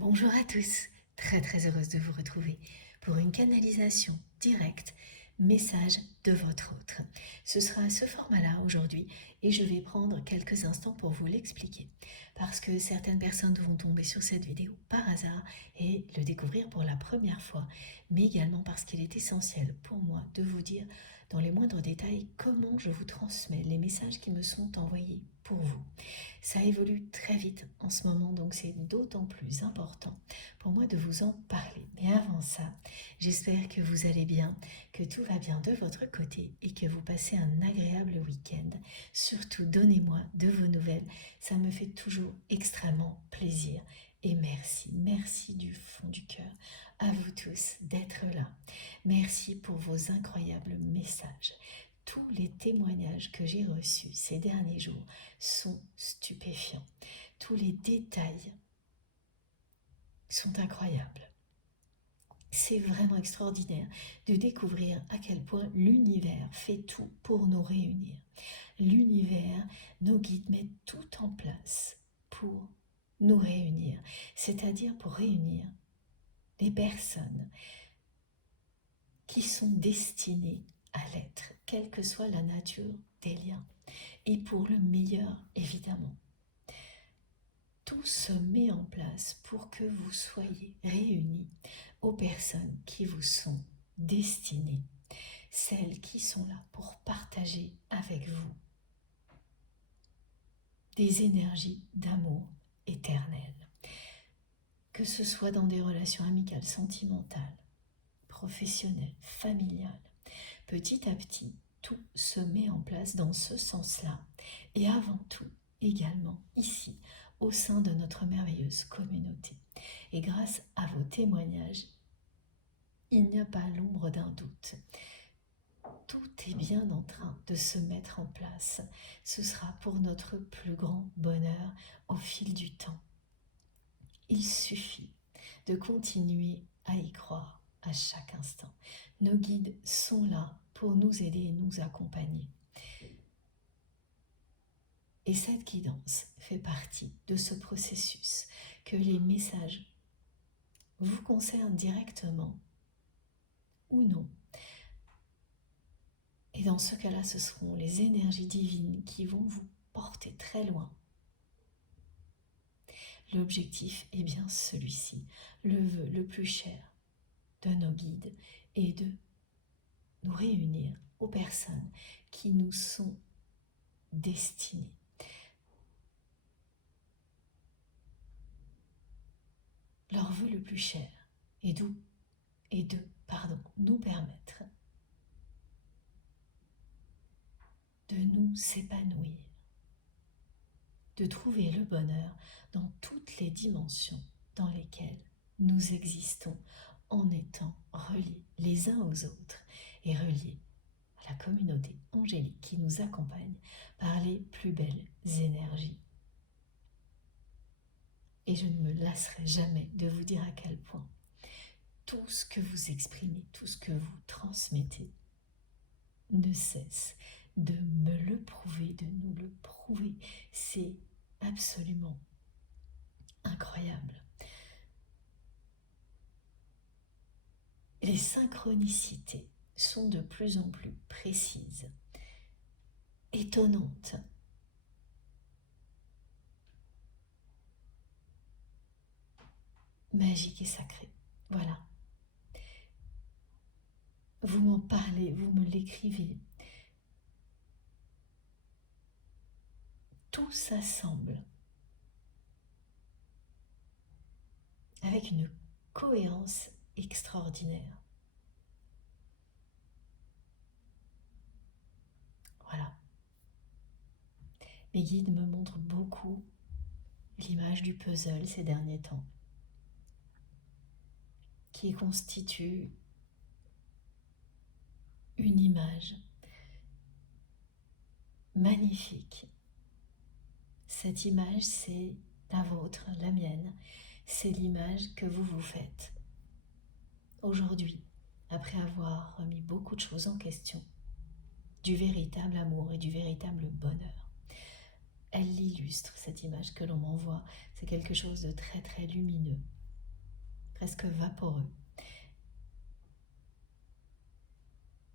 Bonjour à tous, très heureuse de vous retrouver pour une canalisation directe, message de votre autre. Ce sera ce format-là aujourd'hui et je vais prendre quelques instants pour vous l'expliquer parce que certaines personnes vont tomber sur cette vidéo par hasard et le découvrir pour la première fois, mais également parce qu'il est essentiel pour moi de vous dire dans les moindres détails comment je vous transmets les messages qui me sont envoyés pour vous. Ça évolue très vite en ce moment, donc c'est d'autant plus important pour moi de vous en parler. Mais avant ça, j'espère que vous allez bien, que tout va bien de votre côté et que vous passez un agréable week-end. Surtout, donnez-moi de vos nouvelles, ça me fait toujours extrêmement plaisir. Et merci du fond du cœur à vous tous d'être là. Merci pour vos incroyables messages. Tous les témoignages que j'ai reçus ces derniers jours sont stupéfiants. Tous les détails sont incroyables. C'est vraiment extraordinaire de découvrir à quel point l'univers fait tout pour nous réunir. L'univers, nos guides mettent tout en place pour nous réunir, c'est-à-dire pour réunir les personnes qui sont destinées à l'être, quelle que soit la nature des liens, et pour le meilleur évidemment. Tout se met en place pour que vous soyez réunis aux personnes qui vous sont destinées, celles qui sont là pour partager avec vous des énergies d'amour éternel. Que ce soit dans des relations amicales, sentimentales, professionnelles, familiales, petit à petit, tout se met en place dans ce sens-là. Et avant tout, également ici, au sein de notre merveilleuse communauté. Et grâce à vos témoignages, il n'y a pas l'ombre d'un doute. Tout est bien en train de se mettre en place. Ce sera pour notre plus grand bonheur au fil du temps. Il suffit de continuer à y croire à chaque instant. Nos guides sont là pour nous aider et nous accompagner. Et cette guidance fait partie de ce processus, que les messages vous concernent directement ou non. Et dans ce cas-là, ce seront les énergies divines qui vont vous porter très loin. L'objectif est bien celui-ci, le vœu le plus cher de nos guides est de nous réunir aux personnes qui nous sont destinées. Leur vœu le plus cher est de nous permettre de nous épanouir, de trouver le bonheur dans toutes les dimensions dans lesquelles nous existons en étant reliés les uns aux autres et reliés à la communauté angélique qui nous accompagne par les plus belles énergies. Et je ne me lasserai jamais de vous dire à quel point tout ce que vous exprimez, tout ce que vous transmettez ne cesse de me le prouver, de nous le prouver. C'est absolument incroyable. Les synchronicités sont de plus en plus précises, étonnantes. Magique et sacré. Voilà. Vous m'en parlez, vous me l'écrivez. Tout s'assemble avec une cohérence extraordinaire. Voilà. Mes guides me montrent beaucoup l'image du puzzle ces derniers temps, qui constitue une image magnifique. Cette image, c'est la vôtre, la mienne, c'est l'image que vous vous faites aujourd'hui, après avoir remis beaucoup de choses en question, du véritable amour et du véritable bonheur. Elle l'illustre, cette image que l'on m'envoie, c'est quelque chose de très lumineux. presque vaporeux,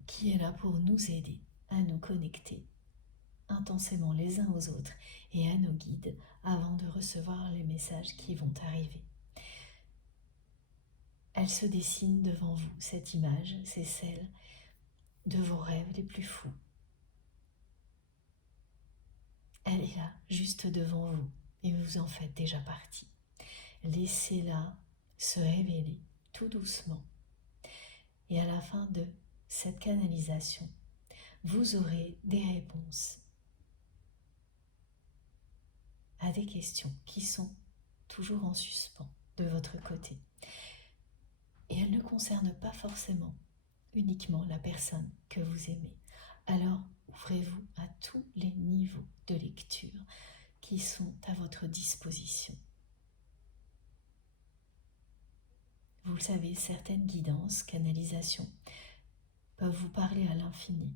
qui est là pour nous aider à nous connecter intensément les uns aux autres et à nos guides avant de recevoir les messages qui vont arriver. Elle se dessine devant vous, cette image, c'est celle de vos rêves les plus fous. Elle est là, juste devant vous, et vous en faites déjà partie. Laissez-la se révéler tout doucement. Et à la fin de cette canalisation, vous aurez des réponses à des questions qui sont toujours en suspens de votre côté. Et elles ne concernent pas forcément uniquement la personne que vous aimez. Alors, ouvrez-vous à tous les niveaux de lecture qui sont à votre disposition. Vous le savez, certaines guidances, canalisations, peuvent vous parler à l'infini,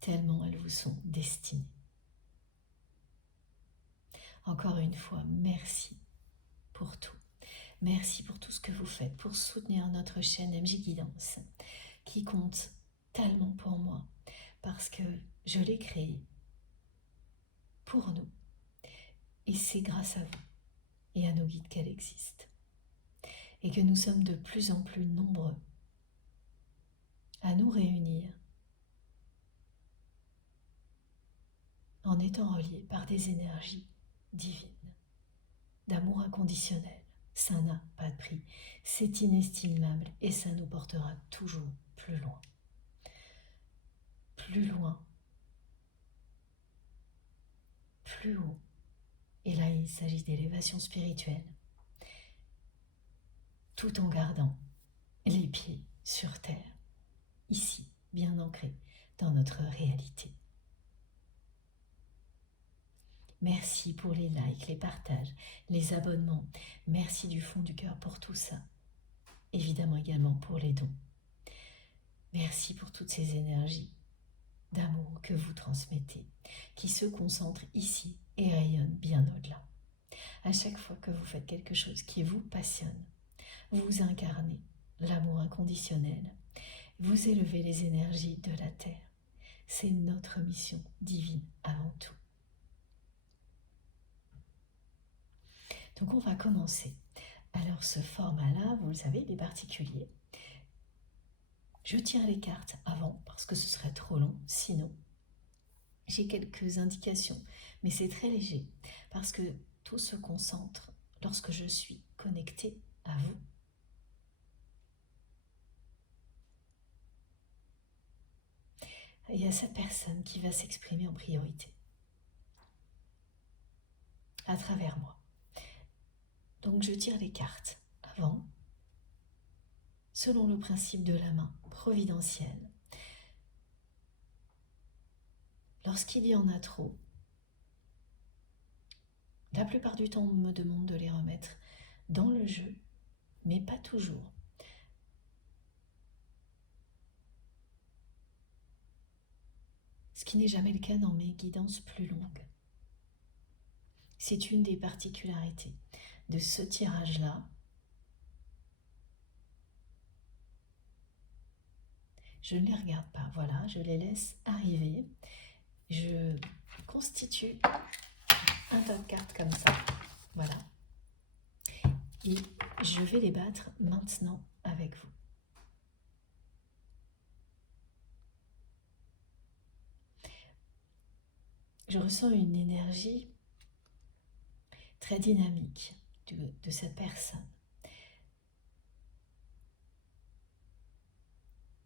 tellement elles vous sont destinées. Encore une fois, merci pour tout. Merci pour tout ce que vous faites, pour soutenir notre chaîne MJ Guidance, qui compte tellement pour moi, parce que je l'ai créée pour nous. Et c'est grâce à vous et à nos guides qu'elle existe. Et que nous sommes de plus en plus nombreux à nous réunir en étant reliés par des énergies divines, d'amour inconditionnel. Ça n'a pas de prix, c'est inestimable et ça nous portera toujours plus loin. Plus loin, plus haut. Et là, il s'agit d'élévation spirituelle, tout en gardant les pieds sur terre, ici, bien ancrés dans notre réalité. Merci pour les likes, les partages, les abonnements. Merci du fond du cœur pour tout ça. Évidemment également pour les dons. Merci pour toutes ces énergies d'amour que vous transmettez, qui se concentrent ici et rayonnent bien au-delà. À chaque fois que vous faites quelque chose qui vous passionne, vous incarnez l'amour inconditionnel, vous élevez les énergies de la Terre. C'est notre mission divine avant tout. Donc on va commencer. Alors ce format-là, vous le savez, il est particulier. Je tire les cartes avant parce que ce serait trop long, sinon j'ai quelques indications, mais c'est très léger parce que tout se concentre lorsque je suis connectée à vous. Il y a cette personne qui va s'exprimer en priorité à travers moi. Donc je tire les cartes avant, selon le principe de la main providentielle. Lorsqu'il y en a trop, la plupart du temps on me demande de les remettre dans le jeu, mais pas toujours. Ce qui n'est jamais le cas dans mes guidances plus longues. C'est une des particularités de ce tirage-là. Je ne les regarde pas, voilà, je les laisse arriver. Je constitue un tas de cartes comme ça, voilà. Et je vais les battre maintenant avec vous. Je ressens une énergie très dynamique de cette personne.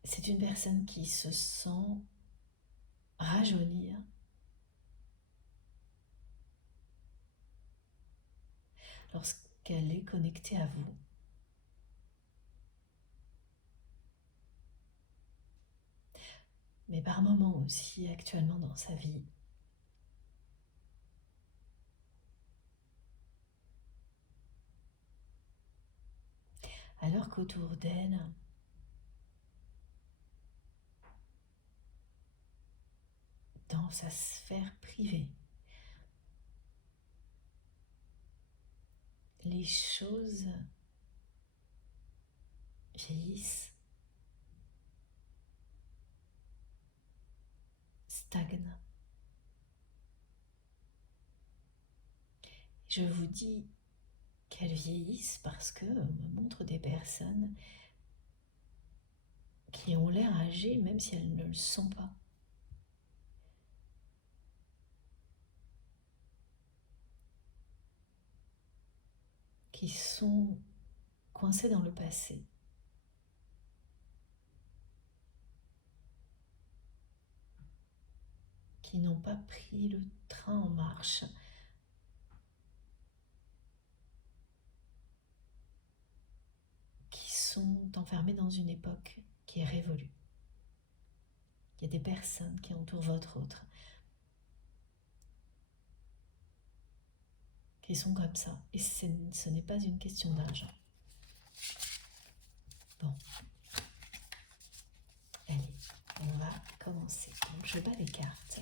C'est une personne qui se sent rajeunir lorsqu'elle est connectée à vous. Mais par moments aussi actuellement dans sa vie, alors qu'autour d'elle, dans sa sphère privée, les choses vieillissent, stagnent. Je vous dis qu'elles vieillissent parce que on me montre des personnes qui ont l'air âgées même si elles ne le sont pas. Qui sont coincées dans le passé. Qui n'ont pas pris le train en marche. Qui sont enfermées dans une époque qui est révolue. Il y a des personnes qui entourent votre autre, qui sont comme ça. Et ce n'est pas une question d'âge. Bon. Allez, on va commencer. Donc, je bats les cartes.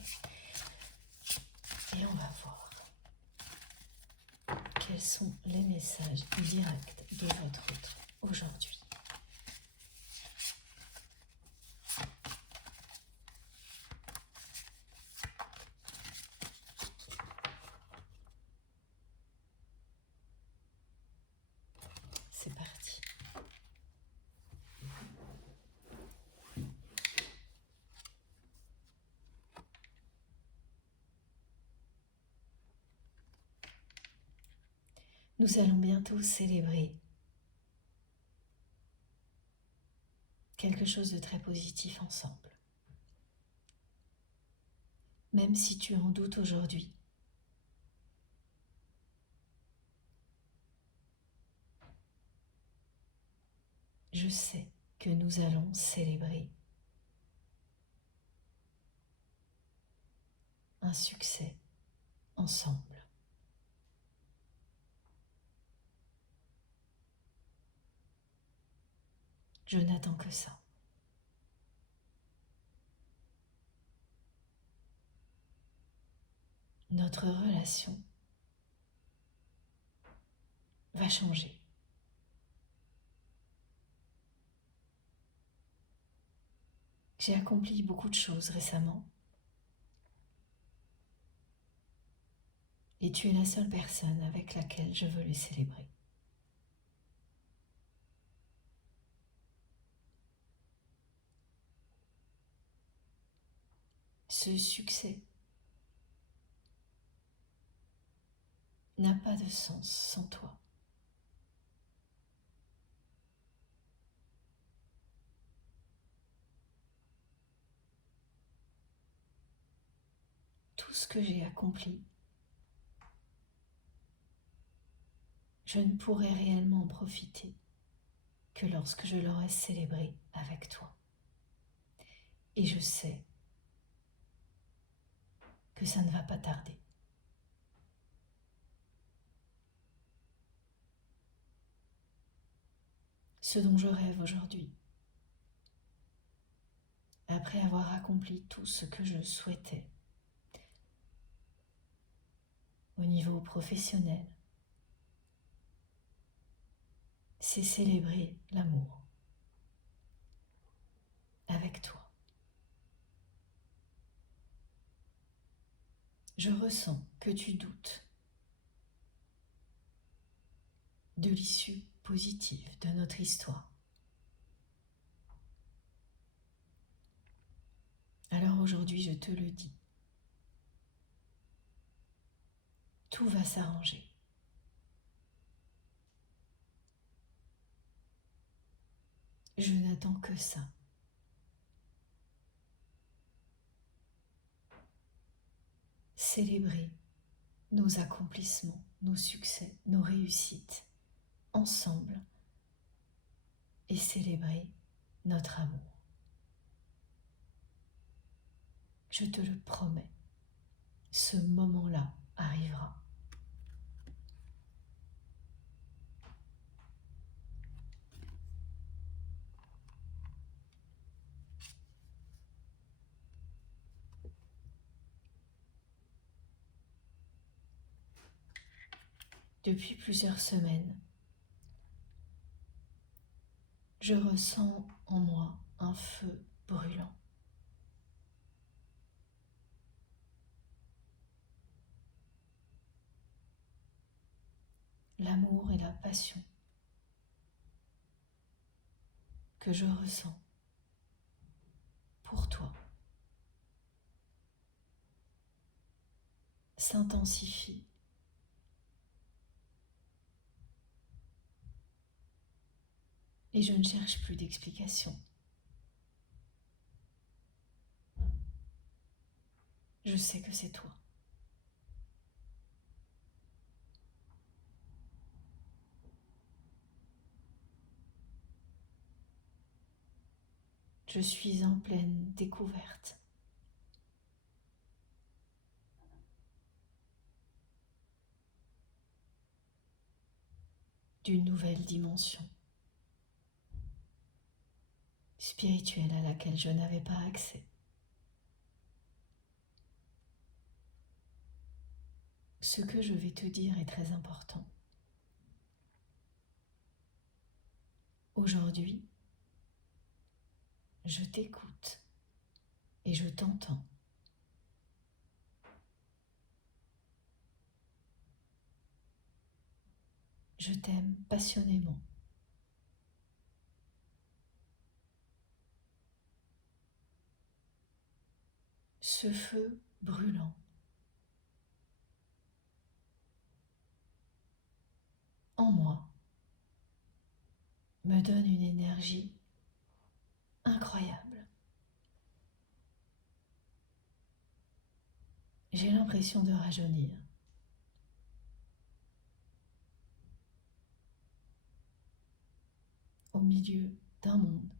Et on va voir quels sont les messages directs de votre autre aujourd'hui. C'est parti. Nous allons bientôt célébrer quelque chose de très positif ensemble. Même si tu en doutes aujourd'hui, je sais que nous allons célébrer un succès ensemble. Je n'attends que ça. Notre relation va changer. J'ai accompli beaucoup de choses récemment. Et tu es la seule personne avec laquelle je veux les célébrer. Ce succès n'a pas de sens sans toi. Tout ce que j'ai accompli, je ne pourrai réellement en profiter que lorsque je l'aurai célébré avec toi. Et je sais que ça ne va pas tarder. Ce dont je rêve aujourd'hui, après avoir accompli tout ce que je souhaitais, au niveau professionnel, c'est célébrer l'amour avec toi. Je ressens que tu doutes de l'issue positive de notre histoire. Alors aujourd'hui, je te le dis, tout va s'arranger. Je n'attends que ça. Célébrer nos accomplissements, nos succès, nos réussites, ensemble, et célébrer notre amour. Je te le promets, ce moment-là arrivera. Depuis plusieurs semaines, Je ressens en moi un feu brûlant. L'amour et la passion que je ressens pour toi s'intensifie et je ne cherche plus d'explication. Je sais que c'est toi. Je suis en pleine découverte. D'une nouvelle dimension spirituelle à laquelle je n'avais pas accès. Ce que je vais te dire est très important. Aujourd'hui, je t'écoute et je t'entends. Je t'aime passionnément. Ce feu brûlant en moi me donne une énergie incroyable. J'ai l'impression de rajeunir. Au milieu d'un monde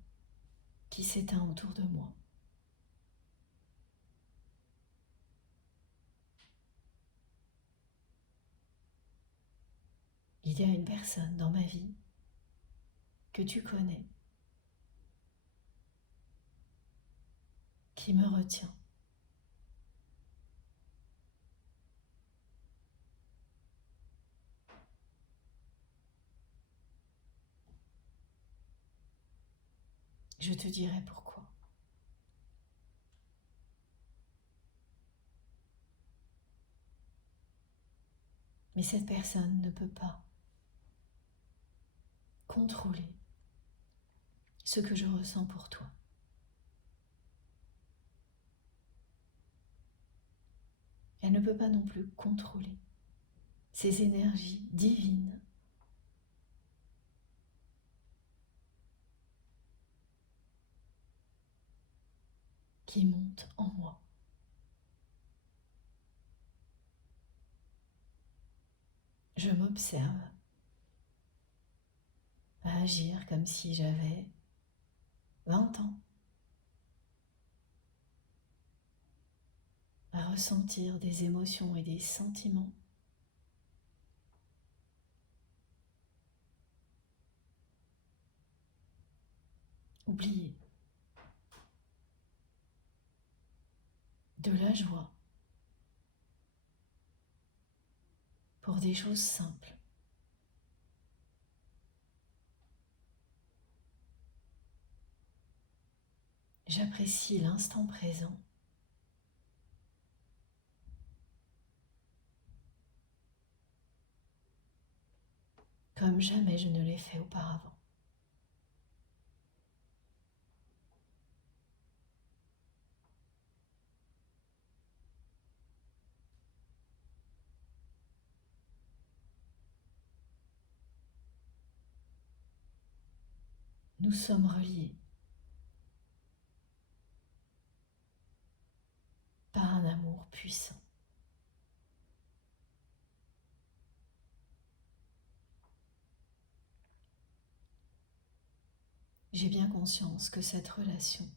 qui s'éteint autour de moi. Il y a une personne dans ma vie que tu connais qui me retient. Je te dirai pourquoi. Mais cette personne ne peut pas contrôler ce que je ressens pour toi. Elle ne peut pas non plus contrôler ces énergies divines qui montent en moi. Je m'observe à agir comme si j'avais 20 ans, à ressentir des émotions et des sentiments. Oublier de la joie pour des choses simples. J'apprécie l'instant présent comme jamais je ne l'ai fait auparavant. Nous sommes reliés par un amour puissant. J'ai bien conscience que cette relation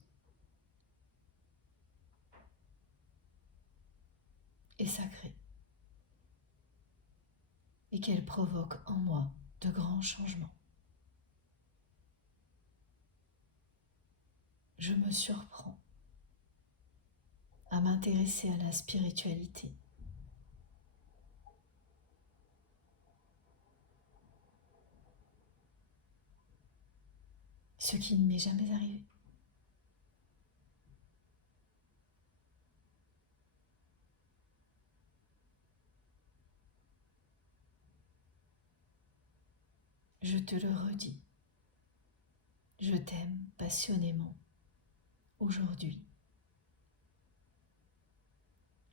est sacrée et qu'elle provoque en moi de grands changements. Je me surprends à m'intéresser à la spiritualité. ce qui ne m'est jamais arrivé. Je te le redis, je t'aime passionnément aujourd'hui.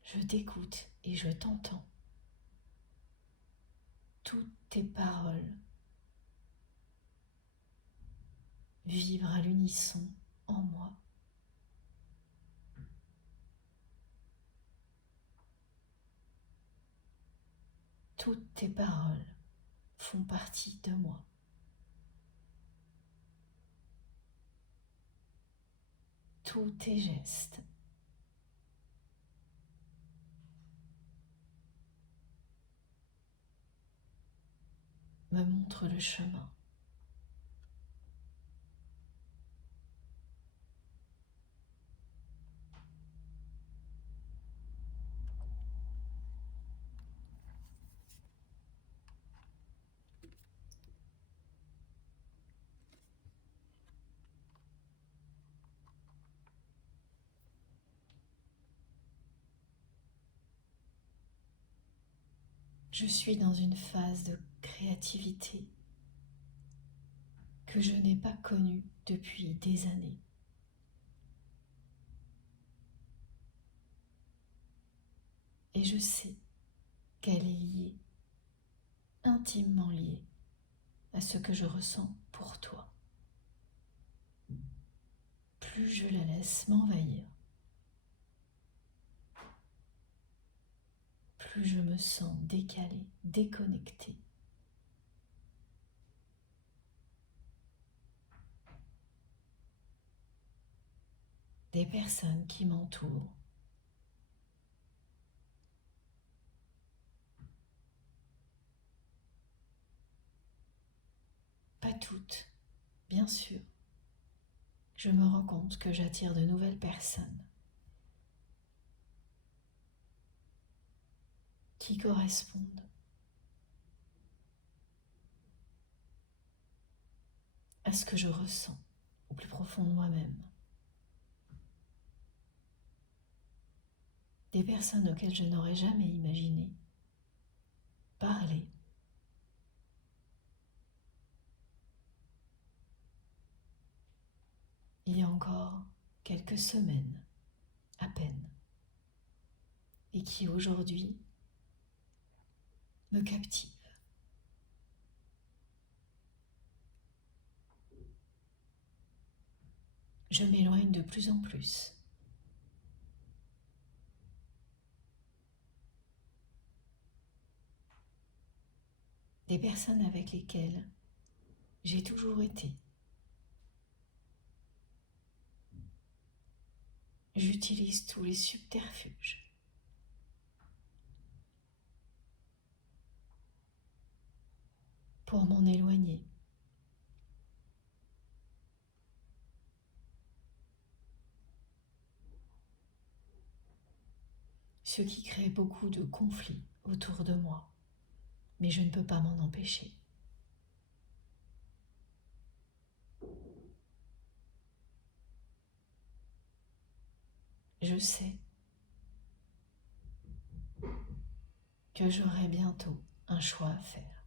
Je t'écoute et je t'entends. Toutes tes paroles vibrent à l'unisson en moi. Toutes tes paroles font partie de moi. Tous tes gestes me montrent le chemin. Je suis dans une phase de créativité que je n'ai pas connue depuis des années. Et je sais qu'elle est liée, intimement liée, à ce que je ressens pour toi. Plus je la laisse m'envahir, plus je me sens décalée, déconnectée. Des personnes qui m'entourent, pas toutes, bien sûr. Je me rends compte que j'attire de nouvelles personnes qui correspondent à ce que je ressens au plus profond de moi-même. Des personnes auxquelles je n'aurais jamais imaginé parler. Il y a encore quelques semaines, à peine, et qui aujourd'hui me captivent. Je m'éloigne de plus en plus. Des personnes avec lesquelles j'ai toujours été. J'utilise tous les subterfuges pour m'en éloigner. Ce qui crée beaucoup de conflits autour de moi, mais je ne peux pas m'en empêcher. Je sais que j'aurai bientôt un choix à faire.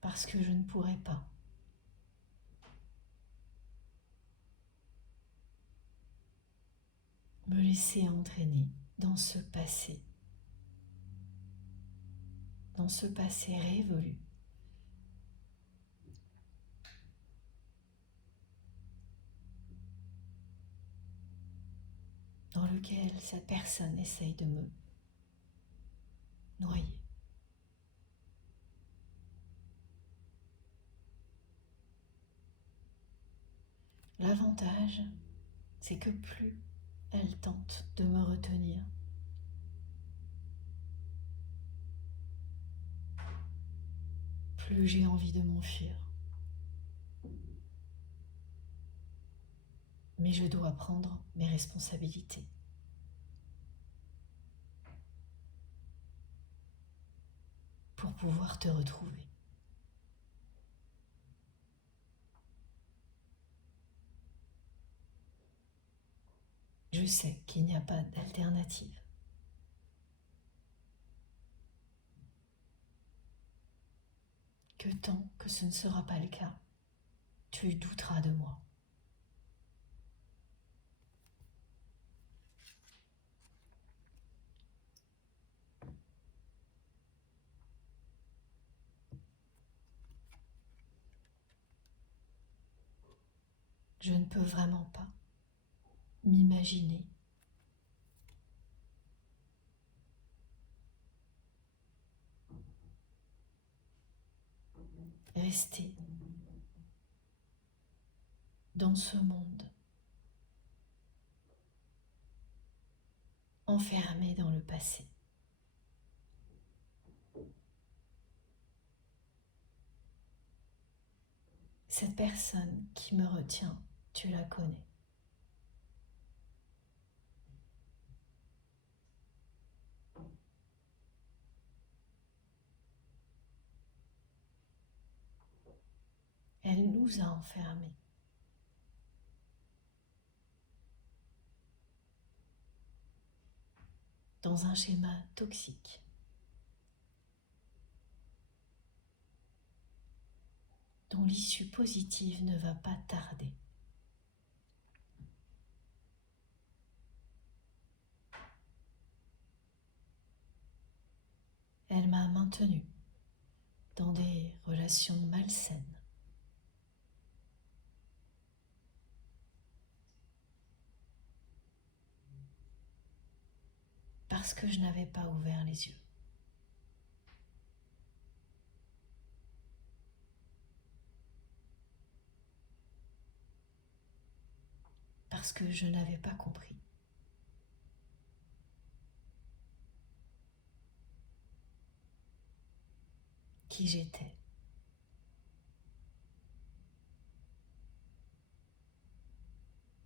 Parce que je ne pourrai pas me laisser entraîner dans ce passé révolu. Dans lequel cette personne essaye de me noyer. L'avantage, c'est que plus elle tente de me retenir, plus j'ai envie de m'enfuir. Mais je dois prendre mes responsabilités. pouvoir te retrouver. Je sais qu'il n'y a pas d'alternative. Que tant que ce ne sera pas le cas, tu douteras de moi. Je ne peux vraiment pas m'imaginer rester dans ce monde, enfermé dans le passé. Cette personne qui me retient, tu la connais. Elle nous a enfermés. Dans un schéma toxique. Dont l'issue positive ne va pas tarder. Elle m'a maintenue dans des relations malsaines. Parce que je n'avais pas ouvert les yeux. Parce que je n'avais pas compris. Qui j'étais.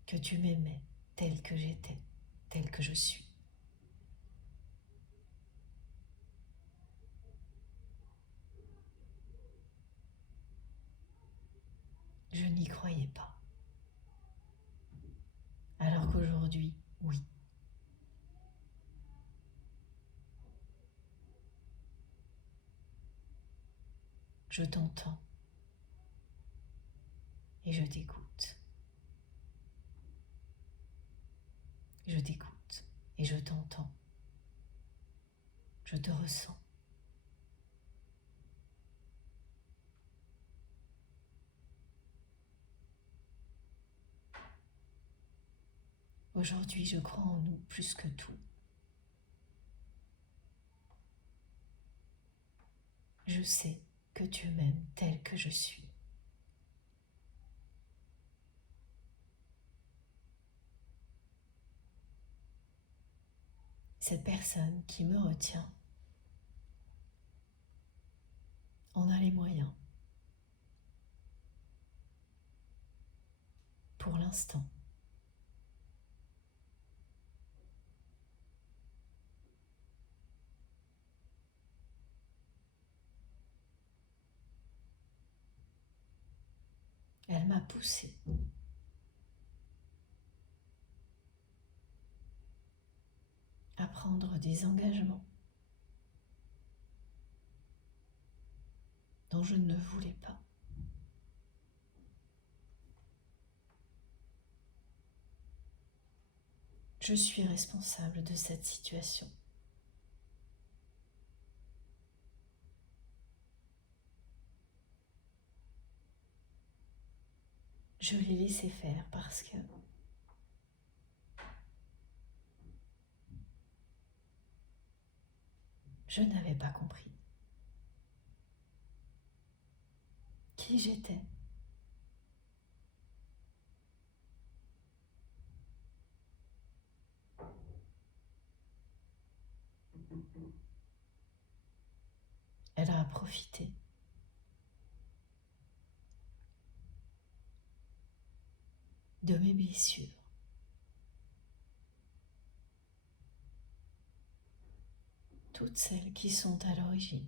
Que tu m'aimais tel que j'étais, tel que je suis. Je n'y croyais pas. Alors qu'aujourd'hui, oui. Je t'entends et je t'écoute. Je t'écoute et je t'entends. Je te ressens. Aujourd'hui, je crois en nous plus que tout. Je sais que tu m'aimes tel que je suis. Cette personne qui me retient en a les moyens. Pour l'instant. Elle m'a poussée à prendre des engagements dont je ne voulais pas. Je suis responsable de cette situation. Je l'ai laissé faire parce que je n'avais pas compris qui j'étais. Elle a profité de mes blessures. Toutes celles qui sont à l'origine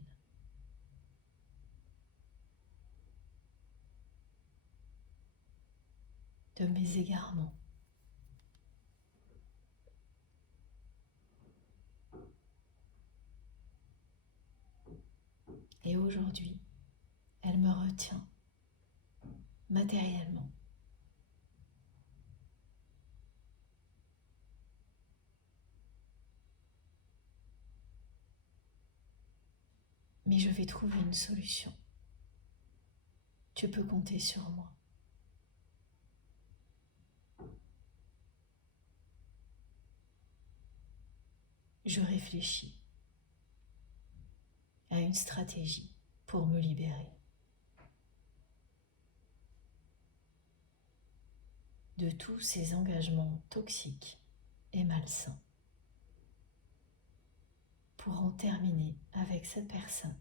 de mes égarements. Et aujourd'hui, elle me retient matériellement. Mais je vais trouver une solution. Tu peux compter sur moi. Je réfléchis à une stratégie pour me libérer de tous ces engagements toxiques et malsains pour en terminer avec cette personne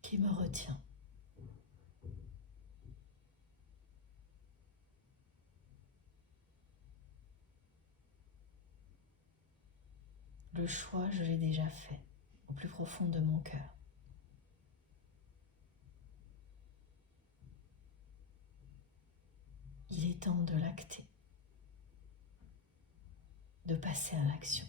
qui me retient. Le choix, je l'ai déjà fait au plus profond de mon cœur. Il est temps de l'acter, de passer à l'action.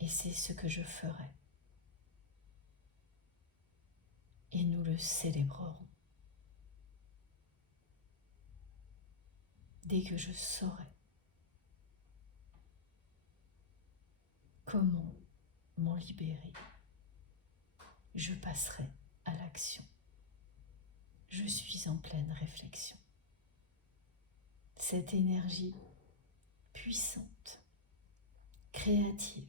Et c'est ce que je ferai. Et nous le célébrerons. Dès que je saurai comment m'en libérer, je passerai à l'action. Je suis en pleine réflexion. Cette énergie puissante, créative,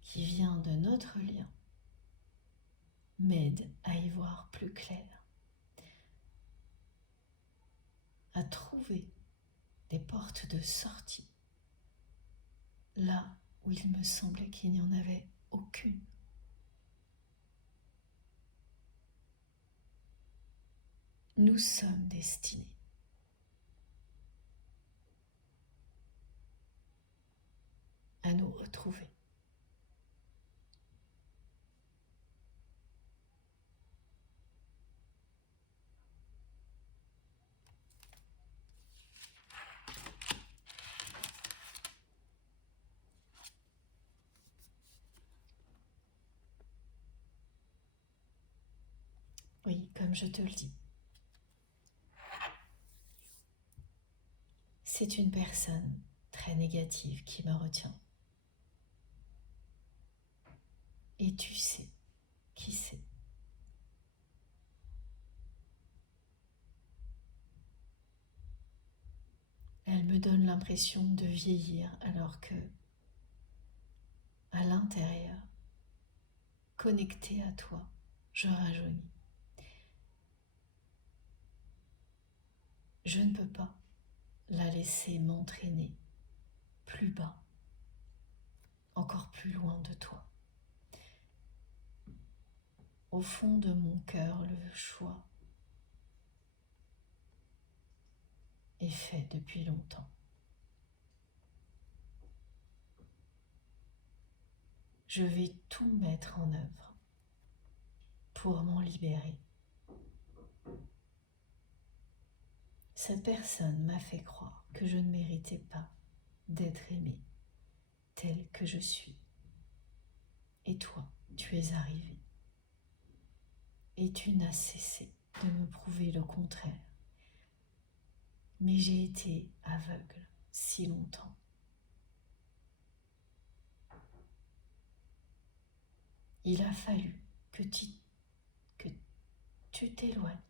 qui vient de notre lien, m'aide à y voir plus clair, à trouver des portes de sortie, là où il me semblait qu'il n'y en avait aucune. Nous sommes destinés à nous retrouver. Oui, comme je te le dis, c'est une personne très négative qui me retient. Et tu sais qui c'est. Elle me donne l'impression de vieillir alors que, à l'intérieur, connectée à toi, je rajeunis. Je ne peux pas la laisser m'entraîner plus bas, encore plus loin de toi. Au fond de mon cœur, le choix est fait depuis longtemps. Je vais tout mettre en œuvre pour m'en libérer. Cette personne m'a fait croire que je ne méritais pas d'être aimée telle que je suis. Et toi, tu es arrivé. Et tu n'as cessé de me prouver le contraire. Mais j'ai été aveugle si longtemps. Il a fallu que tu t'éloignes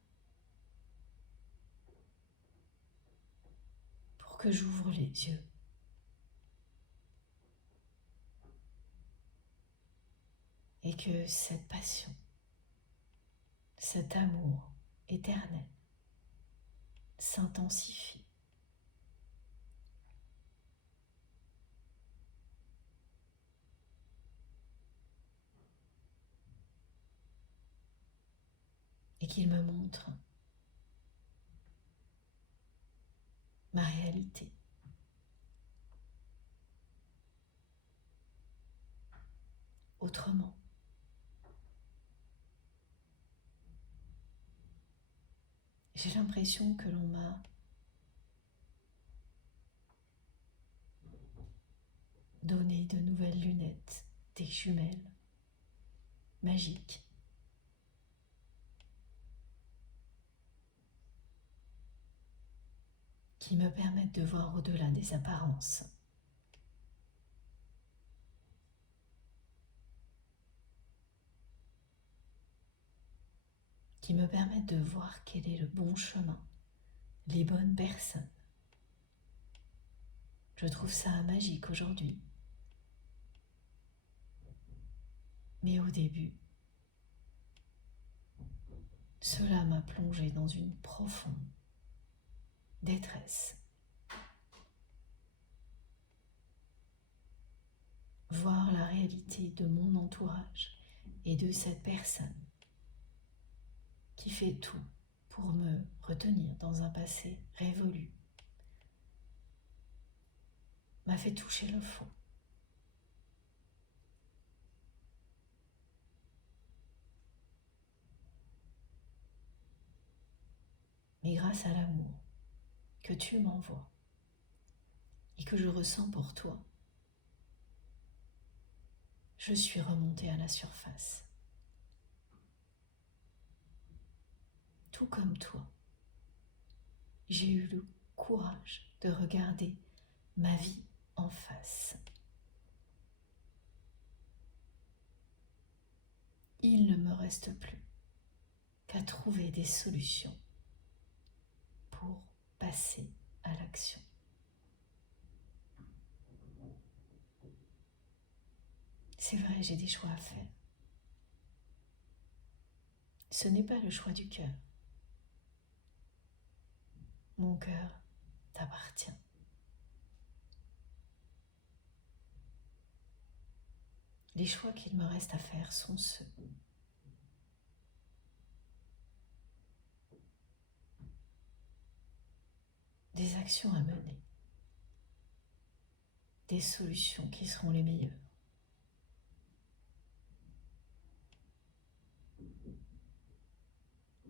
pour que j'ouvre les yeux. Et que cette passion, cet amour éternel s'intensifie. Et qu'il me montre ma réalité. Autrement. J'ai l'impression que l'on m'a donné de nouvelles lunettes, des jumelles magiques qui me permettent de voir au-delà des apparences. Qui me permettent de voir quel est le bon chemin, les bonnes personnes. Je trouve ça magique aujourd'hui. Mais au début, cela m'a plongé dans une profonde détresse. Voir la réalité de mon entourage et de cette personne qui fait tout pour me retenir dans un passé révolu m'a fait toucher le fond. Mais grâce à l'amour que tu m'envoies et que je ressens pour toi, je suis remontée à la surface. Tout comme toi, j'ai eu le courage de regarder ma vie en face. Il ne me reste plus qu'à trouver des solutions pour passer à l'action. C'est vrai, j'ai des choix à faire. Ce n'est pas le choix du cœur. Mon cœur t'appartient. Les choix qu'il me reste à faire sont ceux des actions à mener, des solutions qui seront les meilleures.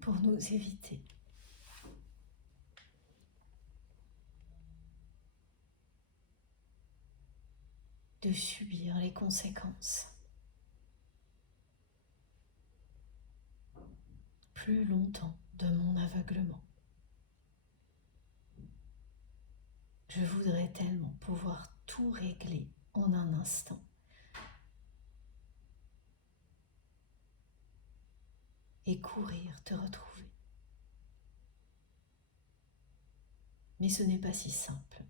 Pour nous éviter de subir les conséquences plus longtemps de mon aveuglement. Je voudrais tellement pouvoir tout régler en un instant. Et courir te retrouver. Mais ce n'est pas si simple.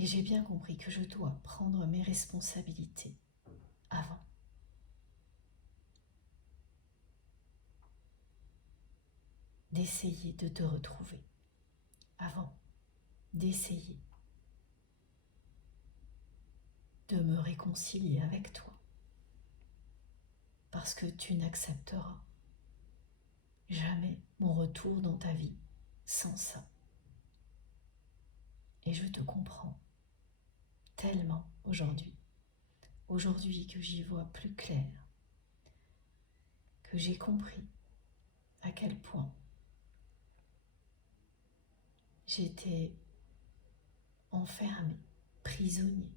Et j'ai bien compris que je dois prendre mes responsabilités avant. D'essayer de te retrouver. Avant d'essayer de me réconcilier avec toi. Parce que tu n'accepteras jamais mon retour dans ta vie sans ça. Et je te comprends tellement aujourd'hui. Aujourd'hui que j'y vois plus clair, que j'ai compris à quel point j'étais enfermé, prisonnier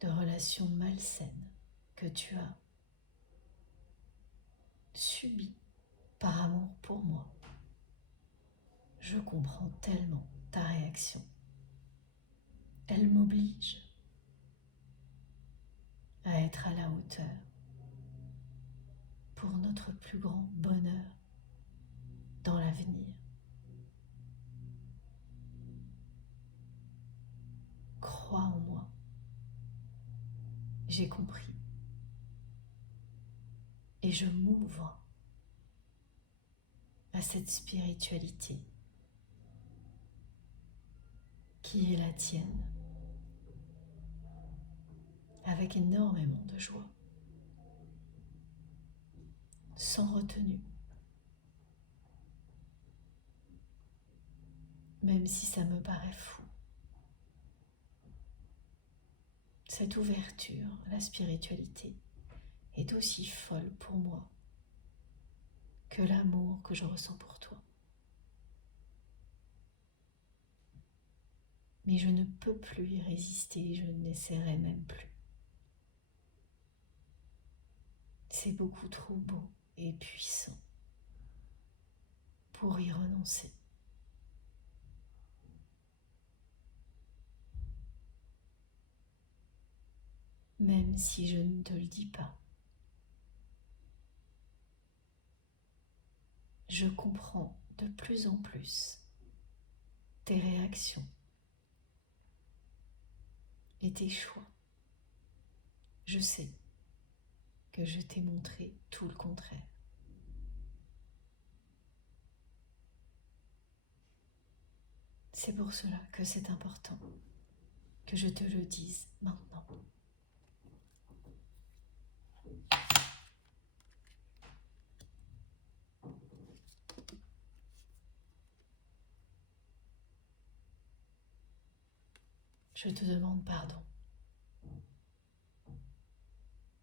de relations malsaines que tu as subies par amour pour moi. Je comprends tellement ta réaction. Elle m'oblige à être à la hauteur pour notre plus grand bonheur dans l'avenir. Crois en moi. J'ai compris. Et je m'ouvre à cette spiritualité qui est la tienne, avec énormément de joie, sans retenue, même si ça me paraît fou. cette ouverture, la spiritualité, est aussi folle pour moi que l'amour que je ressens pour toi. Mais je ne peux plus y résister, je n'essaierai même plus. C'est beaucoup trop beau et puissant pour y renoncer. Même si je ne te le dis pas, je comprends de plus en plus tes réactions et tes choix. Je sais que je t'ai montré tout le contraire. C'est pour cela que c'est important que je te le dise maintenant. Je te demande pardon.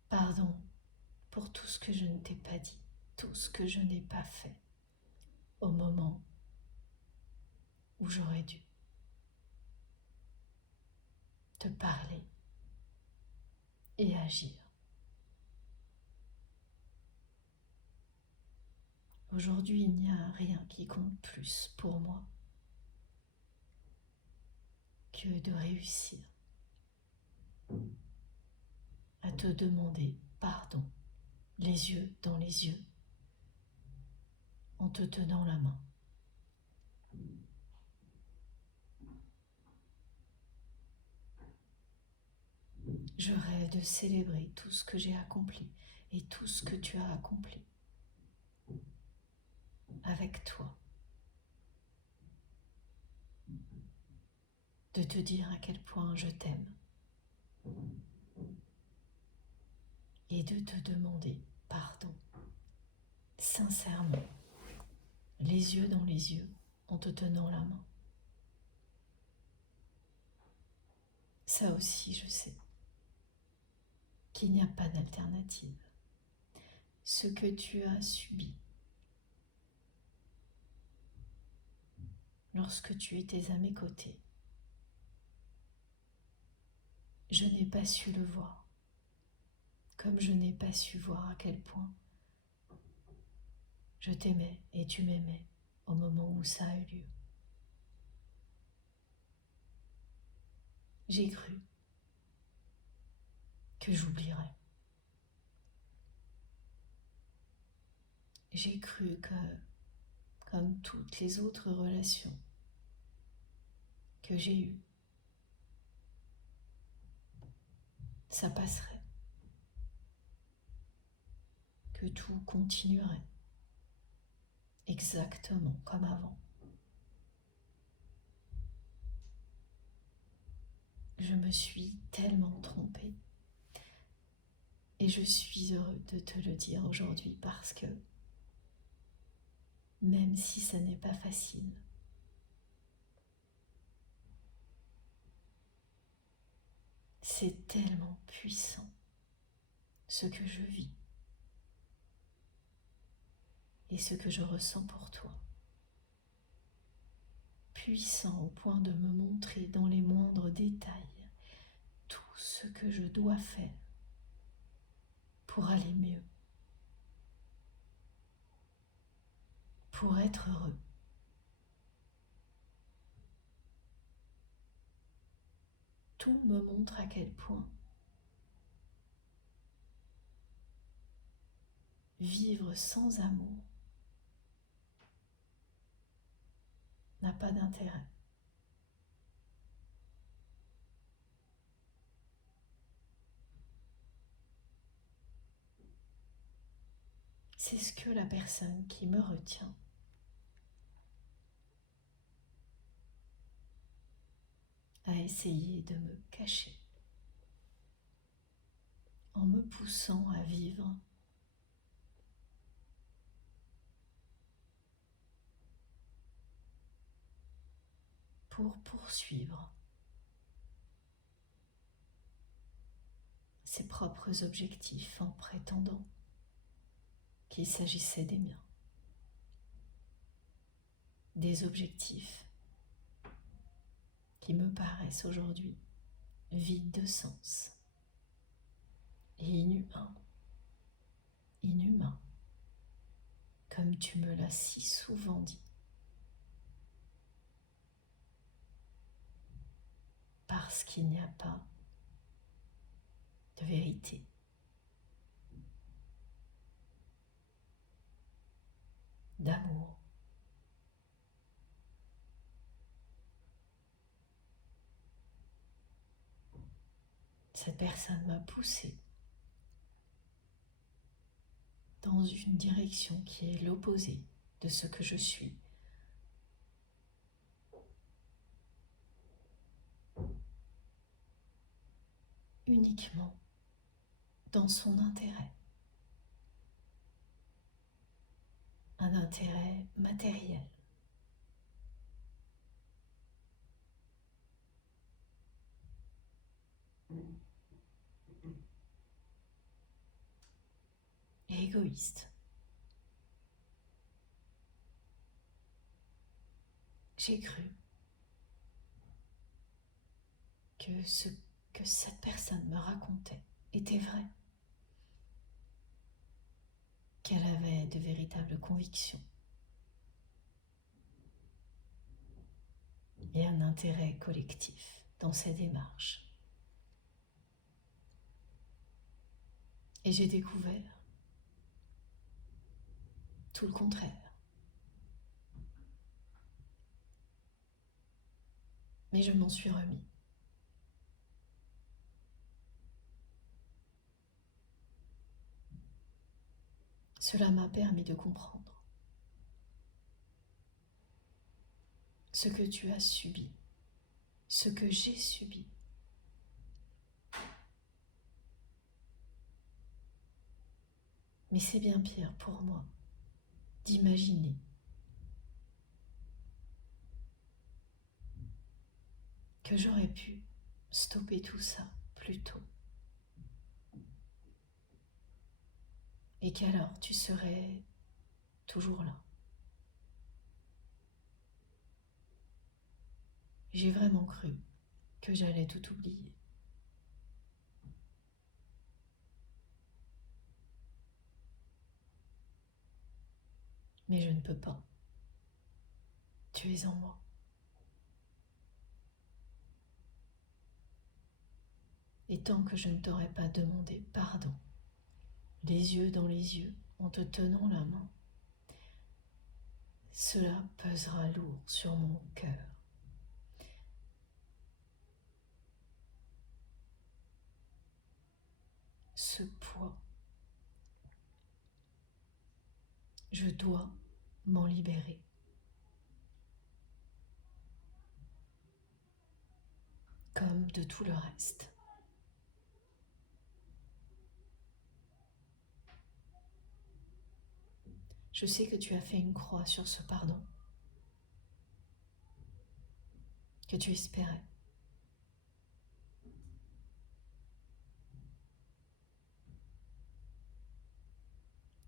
Pardon pour tout ce que je ne t'ai pas dit, tout ce que je n'ai pas fait au moment où j'aurais dû te parler et agir. Aujourd'hui, il n'y a rien qui compte plus pour moi que de réussir à te demander pardon, les yeux dans les yeux, en te tenant la main. Je rêve de célébrer tout ce que j'ai accompli et tout ce que tu as accompli avec toi. De te dire à quel point je t'aime et de te demander pardon, sincèrement, les yeux dans les yeux, en te tenant la main. Ça aussi, je sais qu'il n'y a pas d'alternative. Ce que tu as subi lorsque tu étais à mes côtés, je n'ai pas su le voir, comme je n'ai pas su voir à quel point je t'aimais et tu m'aimais au moment où ça a eu lieu. J'ai cru que j'oublierais. J'ai cru que, comme toutes les autres relations que j'ai eues, ça passerait, que tout continuerait exactement comme avant. Je me suis tellement trompée et je suis heureux de te le dire aujourd'hui parce que même si ça n'est pas facile, c'est tellement puissant ce que je vis et ce que je ressens pour toi. Puissant au point de me montrer dans les moindres détails tout ce que je dois faire pour aller mieux, pour être heureux. Tout me montre à quel point vivre sans amour n'a pas d'intérêt. C'est ce que la personne qui me retient a essayé de me cacher en me poussant à vivre pour poursuivre ses propres objectifs en prétendant qu'il s'agissait des miens. Des objectifs qui me paraissent aujourd'hui vides de sens et inhumains. Inhumains, comme tu me l'as si souvent dit. Parce qu'il n'y a pas de vérité. D'amour. Cette personne m'a poussé dans une direction qui est l'opposé de ce que je suis. Uniquement dans son intérêt. Un intérêt matériel. Et égoïste. J'ai cru que ce que cette personne me racontait était vrai, qu'elle avait de véritables convictions et un intérêt collectif dans ses démarches. Et j'ai découvert tout le contraire. Mais je m'en suis remis. Cela m'a permis de comprendre ce que tu as subi, ce que j'ai subi. Mais c'est bien pire pour moi d'imaginer que j'aurais pu stopper tout ça plus tôt. Et qu'alors tu serais toujours là. J'ai vraiment cru que j'allais tout oublier. Mais je ne peux pas. Tu es en moi. Et tant que je ne t'aurai pas demandé pardon, les yeux dans les yeux, en te tenant la main, cela pesera lourd sur mon cœur. Ce poids, je dois m'en libérer. Comme de tout le reste. Je sais que tu as fait une croix sur ce pardon, que tu espérais.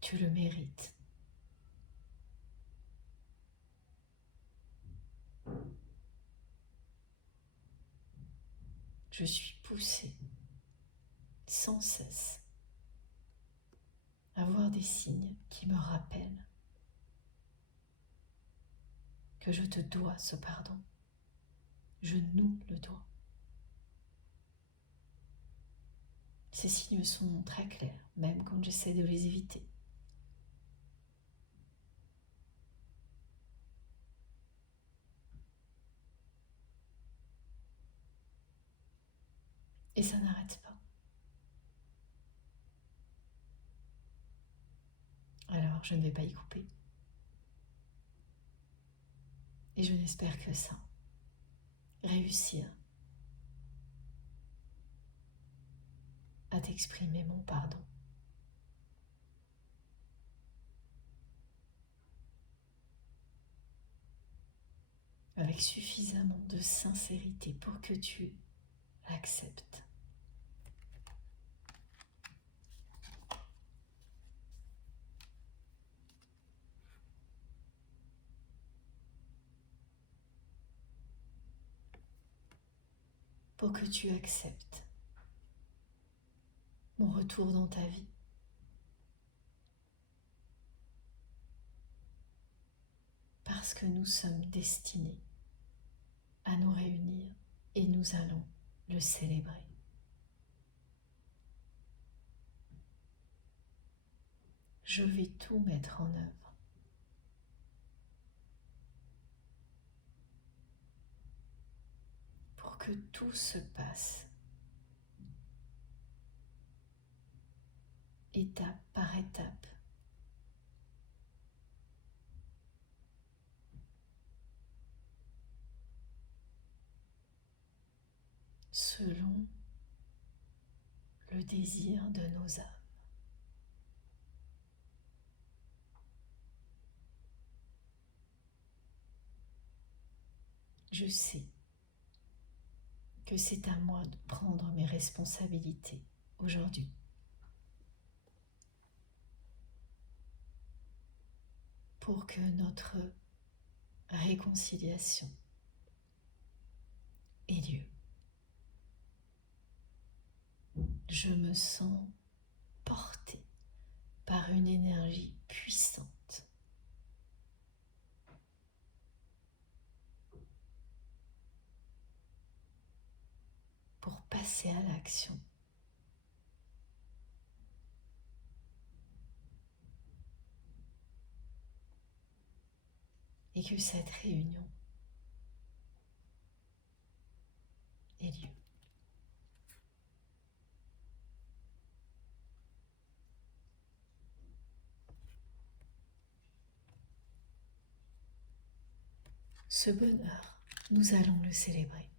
Tu le mérites. Je suis poussée sans cesse à voir des signes qui me rappellent que je te dois ce pardon. Je nous le dois. Ces signes sont très clairs, même quand j'essaie de les éviter. Et ça n'arrête pas. Alors je ne vais pas y couper. Et je n'espère que ça. Réussir à t'exprimer mon pardon. Avec suffisamment de sincérité pour que tu l'acceptes. pour que tu acceptes mon retour dans ta vie. Parce que nous sommes destinés à nous réunir et nous allons le célébrer. Je vais tout mettre en œuvre pour que tout se passe étape par étape, selon le désir de nos âmes. Je sais que c'est à moi de prendre mes responsabilités aujourd'hui. Pour que notre réconciliation ait lieu. Je me sens portée par une énergie puissante. Pour passer à l'action. Et que cette réunion ait lieu. Ce bonheur, nous allons le célébrer.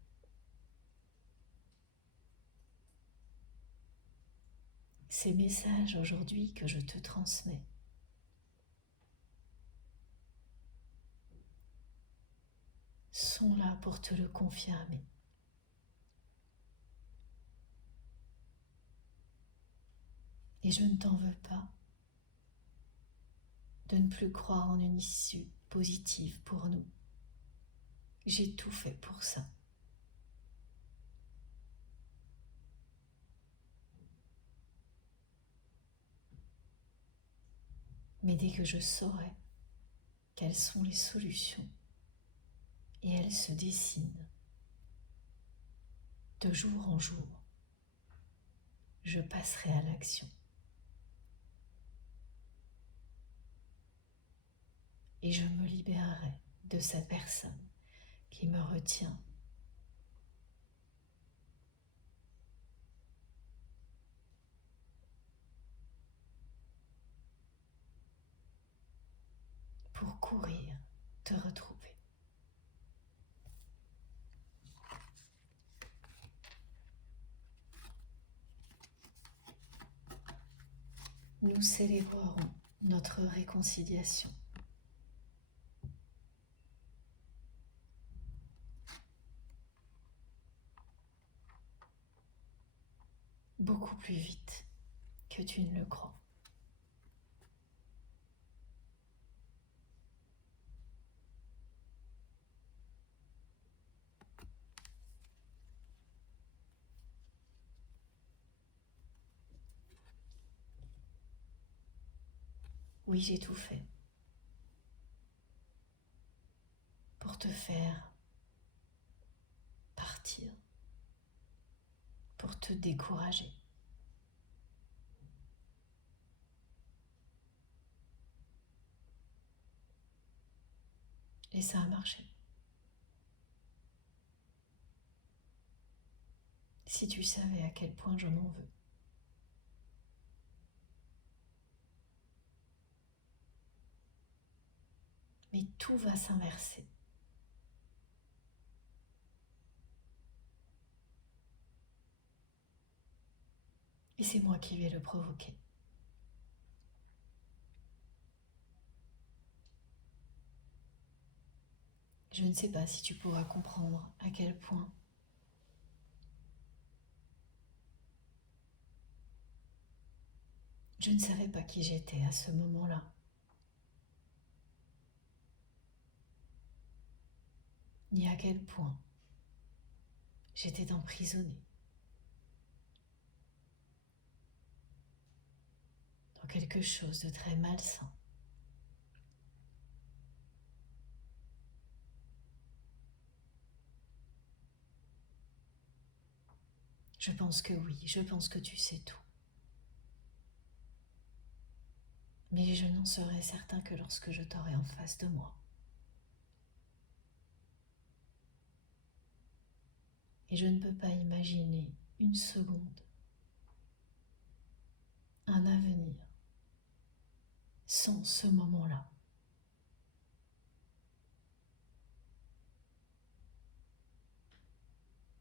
Ces messages aujourd'hui que je te transmets sont là pour te le confirmer. Et je ne t'en veux pas de ne plus croire en une issue positive pour nous. J'ai tout fait pour ça. Mais dès que je saurai quelles sont les solutions, et elles se dessinent de jour en jour, je passerai à l'action. Et je me libérerai de cette personne qui me retient. Pour courir, te retrouver. Nous célébrerons notre réconciliation. Beaucoup plus vite que tu ne le crois. Oui, j'ai tout fait pour te faire partir, pour te décourager. Et ça a marché. Si tu savais à quel point je m'en veux. Mais tout va s'inverser. Et c'est moi qui vais le provoquer. Je ne sais pas si tu pourras comprendre à quel point je ne savais pas qui j'étais à ce moment-là. Ni à quel point j'étais emprisonnée dans quelque chose de très malsain. Je pense que oui, je pense que tu sais tout. Mais je n'en serai certain que lorsque je t'aurai en face de moi. Et je ne peux pas imaginer une seconde un avenir sans ce moment-là.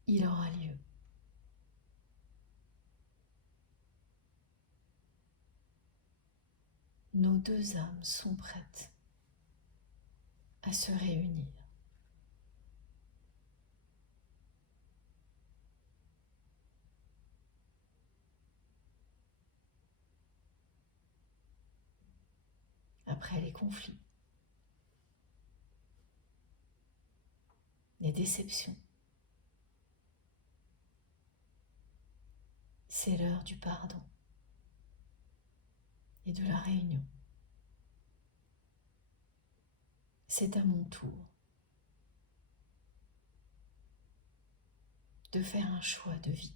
Il aura lieu. Nos deux âmes sont prêtes à se réunir. Après les conflits, les déceptions, c'est l'heure du pardon et de la réunion. C'est à mon tour de faire un choix de vie.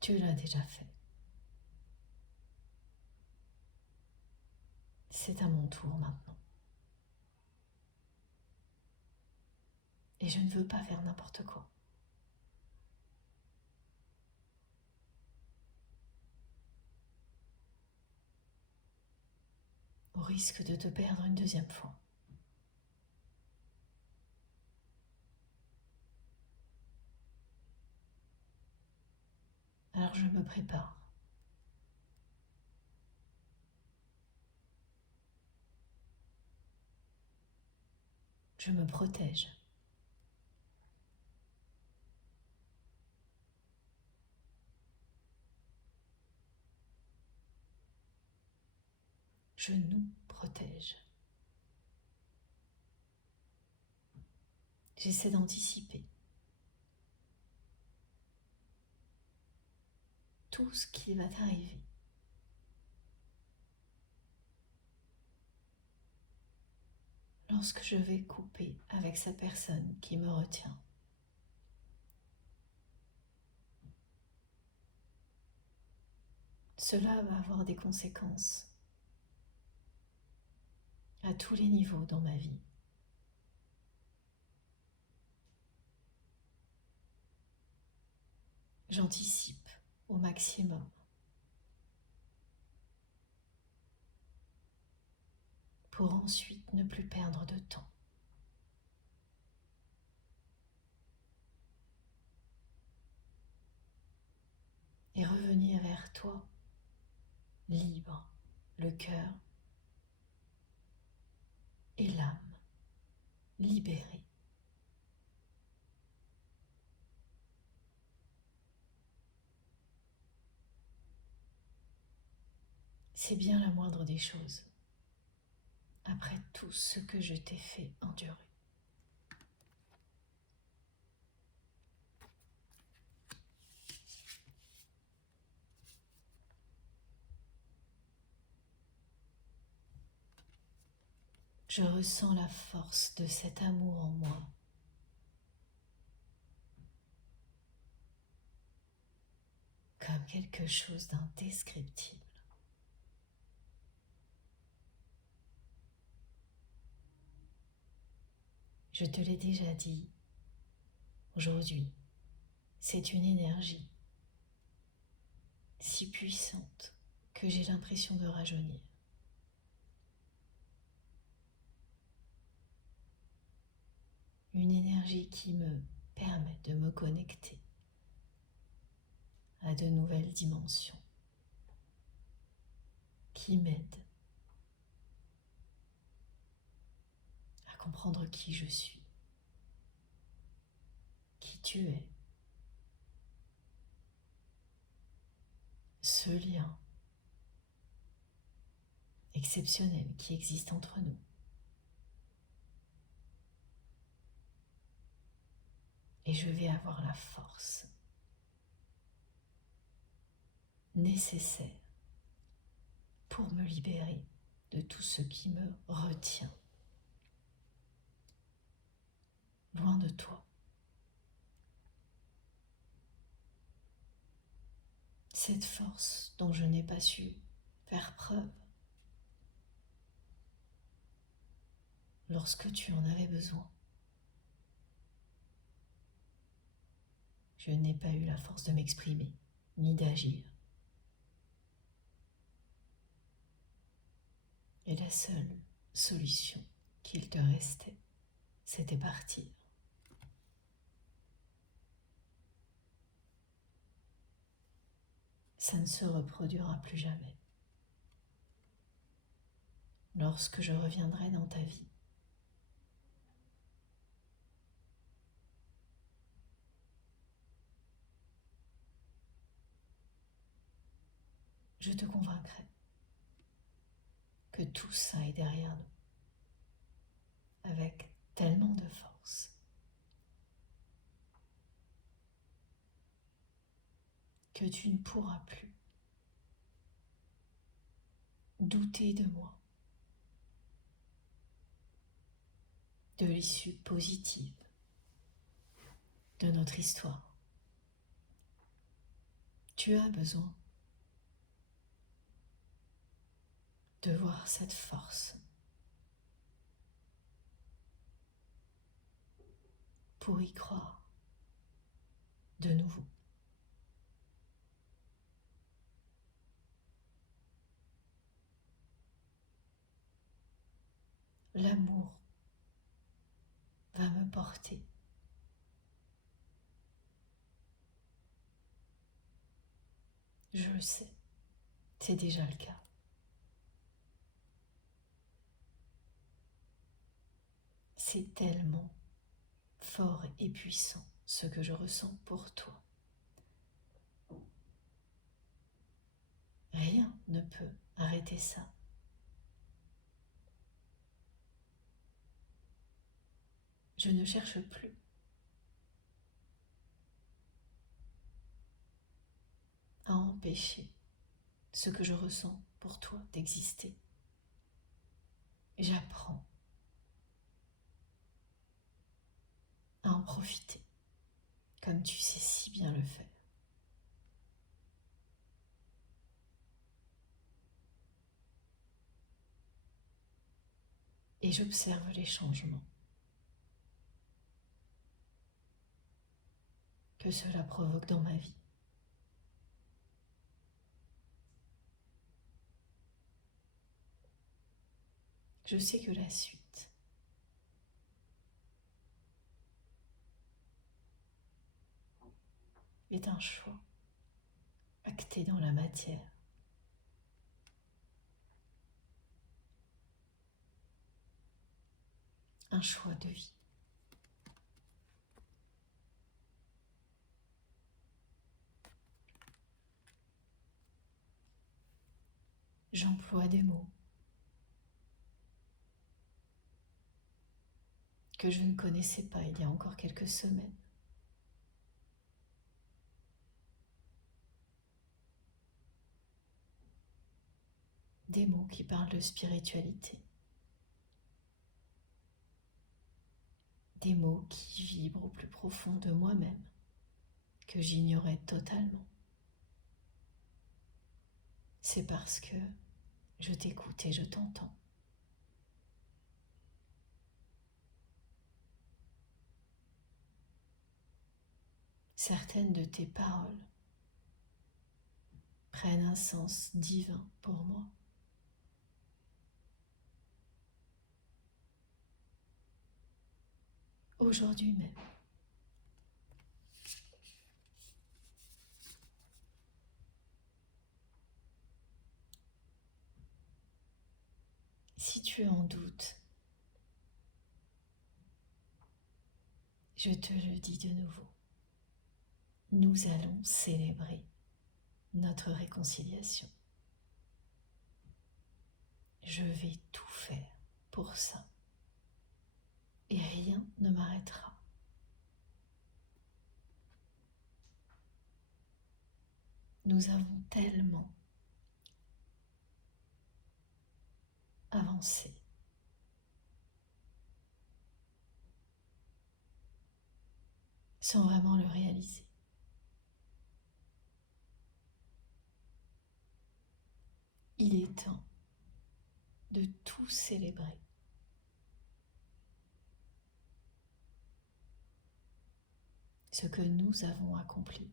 Tu l'as déjà fait. C'est à mon tour maintenant. Et je ne veux pas faire n'importe quoi. Au risque de te perdre une deuxième fois. Alors je me prépare. Je me protège. Je nous protège. J'essaie d'anticiper tout ce qui va t'arriver. Lorsque je vais couper avec sa personne qui me retient. Cela va avoir des conséquences à tous les niveaux dans ma vie. J'anticipe au maximum pour ensuite ne plus perdre de temps. Et revenir vers toi, libre, le cœur et l'âme libérée. C'est bien la moindre des choses, après tout ce que je t'ai fait endurer. Je ressens la force de cet amour en moi. Comme quelque chose d'indescriptible. Je te l'ai déjà dit, aujourd'hui, c'est une énergie si puissante que j'ai l'impression de rajeunir. Une énergie qui me permet de me connecter à de nouvelles dimensions, qui m'aide à comprendre qui je suis, qui tu es, ce lien exceptionnelle qui existe entre nous. Et je vais avoir la force nécessaire pour me libérer de tout ce qui me retient loin de toi. Cette force dont je n'ai pas su faire preuve lorsque tu en avais besoin. Je n'ai pas eu la force de m'exprimer, ni d'agir. Et la seule solution qu'il te restait, c'était partir. Ça ne se reproduira plus jamais. Lorsque je reviendrai dans ta vie, je te convaincrai que tout ça est derrière nous, avec tellement de force, que tu ne pourras plus douter de moi, de l'issue positive de notre histoire. Tu as besoin de voir cette force pour y croire de nouveau. L'amour va me porter. Je le sais, c'est déjà le cas. C'est tellement fort et puissant ce que je ressens pour toi. Rien ne peut arrêter ça. Je ne cherche plus à empêcher ce que je ressens pour toi d'exister. J'apprends à en profiter, comme tu sais si bien le faire. Et j'observe les changements que cela provoque dans ma vie. Je sais que la suite est un choix acté dans la matière. Un choix de vie. J'emploie des mots que je ne connaissais pas il y a encore quelques semaines. Des mots qui parlent de spiritualité. Des mots qui vibrent au plus profond de moi-même, que j'ignorais totalement. C'est parce que je t'écoute et je t'entends. Certaines de tes paroles prennent un sens divin pour moi. Aujourd'hui même, si tu en doutes, je te le dis de nouveau, nous allons célébrer notre réconciliation. Je vais tout faire pour ça. Et rien ne m'arrêtera. Nous avons tellement avancé. Sans vraiment le réaliser. Il est temps de tout célébrer. Ce que nous avons accompli.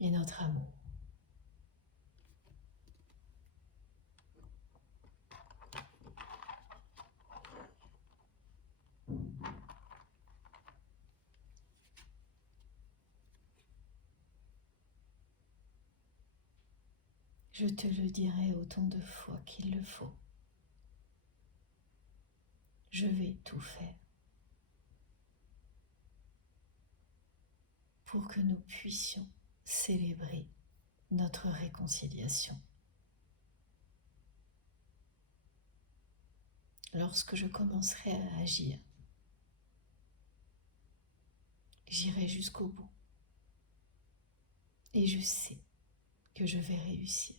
Et notre amour. Je te le dirai autant de fois qu'il le faut. Je vais tout faire pour que nous puissions célébrer notre réconciliation. Lorsque je commencerai à agir, j'irai jusqu'au bout. Et je sais que je vais réussir.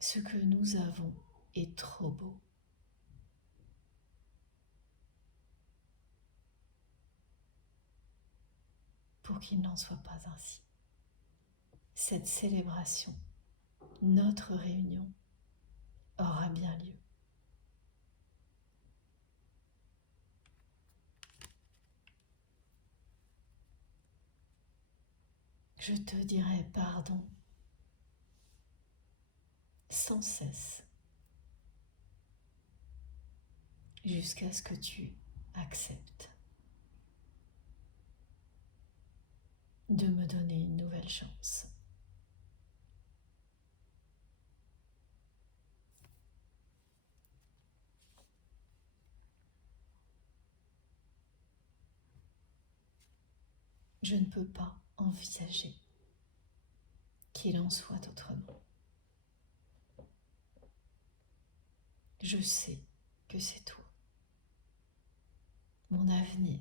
Ce que nous avons est trop beau. Pour qu'il n'en soit pas ainsi. Cette célébration, notre réunion, aura bien lieu. Je te dirai pardon sans cesse jusqu'à ce que tu acceptes de me donner une nouvelle chance. Je ne peux pas envisager qu'il en soit autrement. Je sais que c'est toi, mon avenir.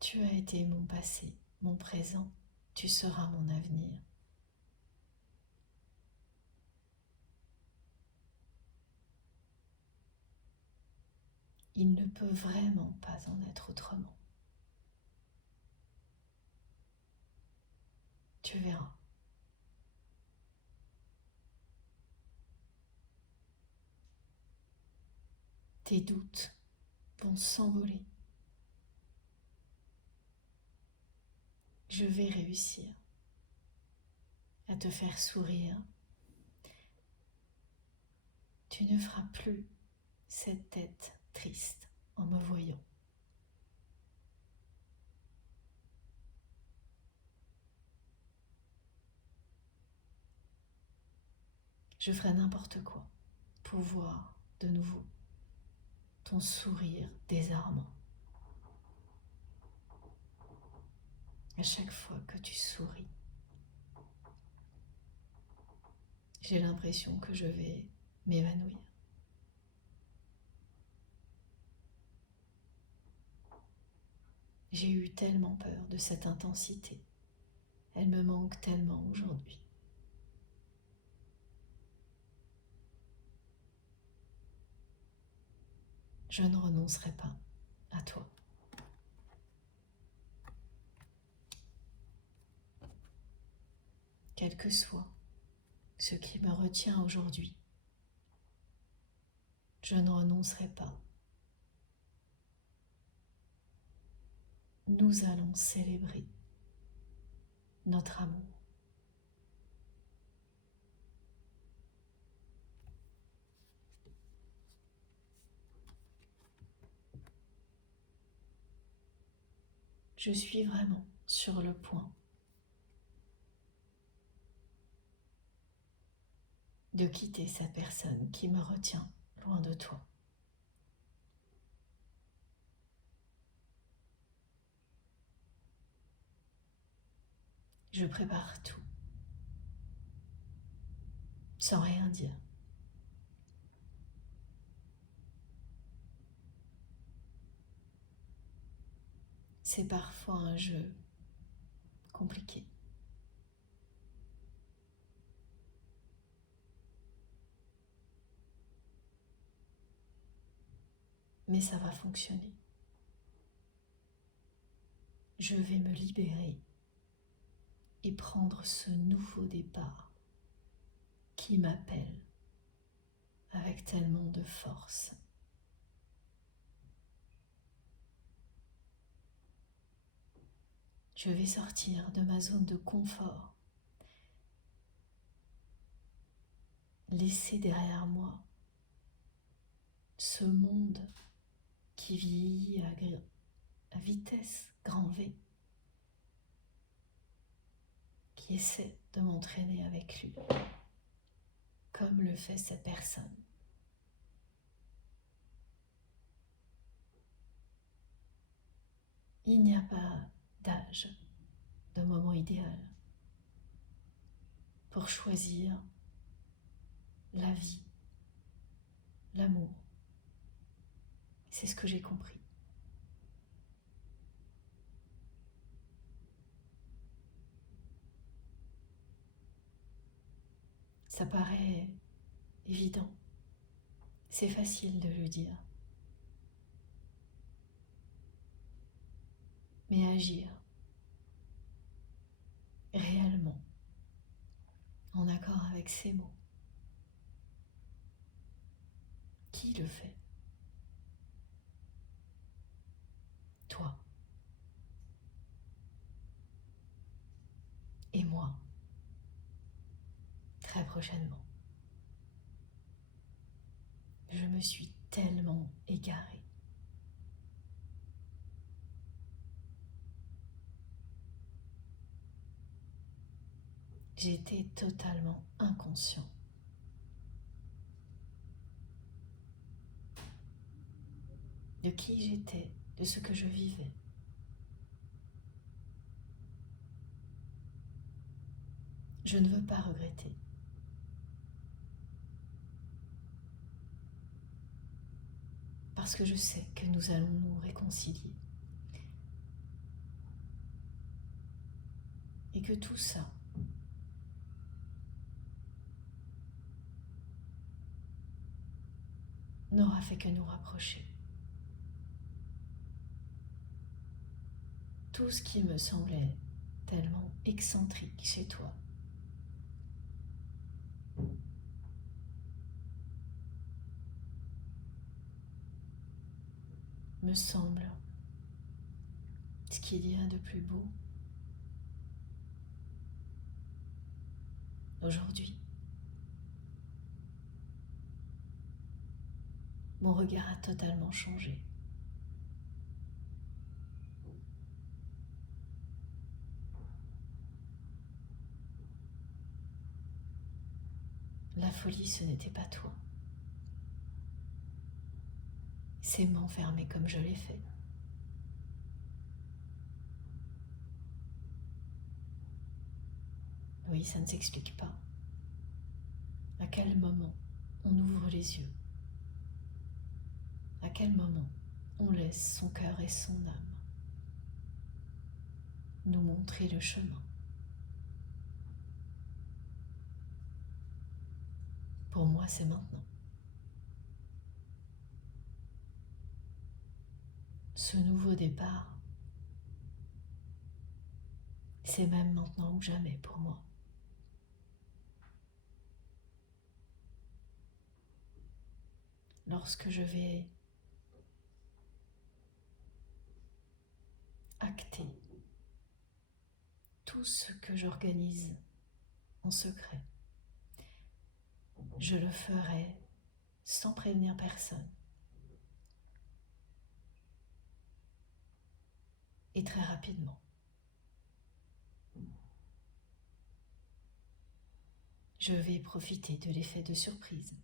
Tu as été mon passé, mon présent, tu seras mon avenir. Il ne peut vraiment pas en être autrement. Tu verras. Tes doutes vont s'envoler. Je vais réussir à te faire sourire. Tu ne feras plus cette tête triste en me voyant. Je ferai n'importe quoi pour voir de nouveau ton sourire désarmant. À chaque fois que tu souris, j'ai l'impression que je vais m'évanouir. J'ai eu tellement peur de cette intensité. Elle me manque tellement aujourd'hui. Je ne renoncerai pas à toi. Quel que soit ce qui me retient aujourd'hui, je ne renoncerai pas. Nous allons célébrer notre amour. Je suis vraiment sur le point de quitter cette personne qui me retient loin de toi. Je prépare tout, sans rien dire. C'est parfois un jeu compliqué. Mais ça va fonctionner. Je vais me libérer et prendre ce nouveau départ qui m'appelle avec tellement de force. Je vais sortir de ma zone de confort, laisser derrière moi ce monde qui vieillit à vitesse grand V, qui essaie de m'entraîner avec lui, comme le fait cette personne. Il n'y a pas d'âge, de moment idéal pour choisir la vie, l'amour. C'est ce que j'ai compris. Ça paraît évident, c'est facile de le dire. Mais agir réellement en accord avec ces mots, qui le fait? Toi et moi, très prochainement. Je me suis tellement égarée. J'étais totalement inconscient. De qui j'étais, de ce que je vivais. Je ne veux pas regretter. Parce que je sais que nous allons nous réconcilier. Et que tout ça n'aura fait que nous rapprocher. Tout ce qui me semblait tellement excentrique chez toi me semble ce qu'il y a de plus beau aujourd'hui. Mon regard a totalement changé. La folie, ce n'était pas toi. C'est m'enfermer comme je l'ai fait. Oui, ça ne s'explique pas. À quel moment on ouvre les yeux? À quel moment on laisse son cœur et son âme nous montrer le chemin? Pour moi, c'est maintenant. Ce nouveau départ, c'est même maintenant ou jamais pour moi. Lorsque je vais acter tout ce que j'organise en secret, je le ferai sans prévenir personne et très rapidement. Je vais profiter de l'effet de surprise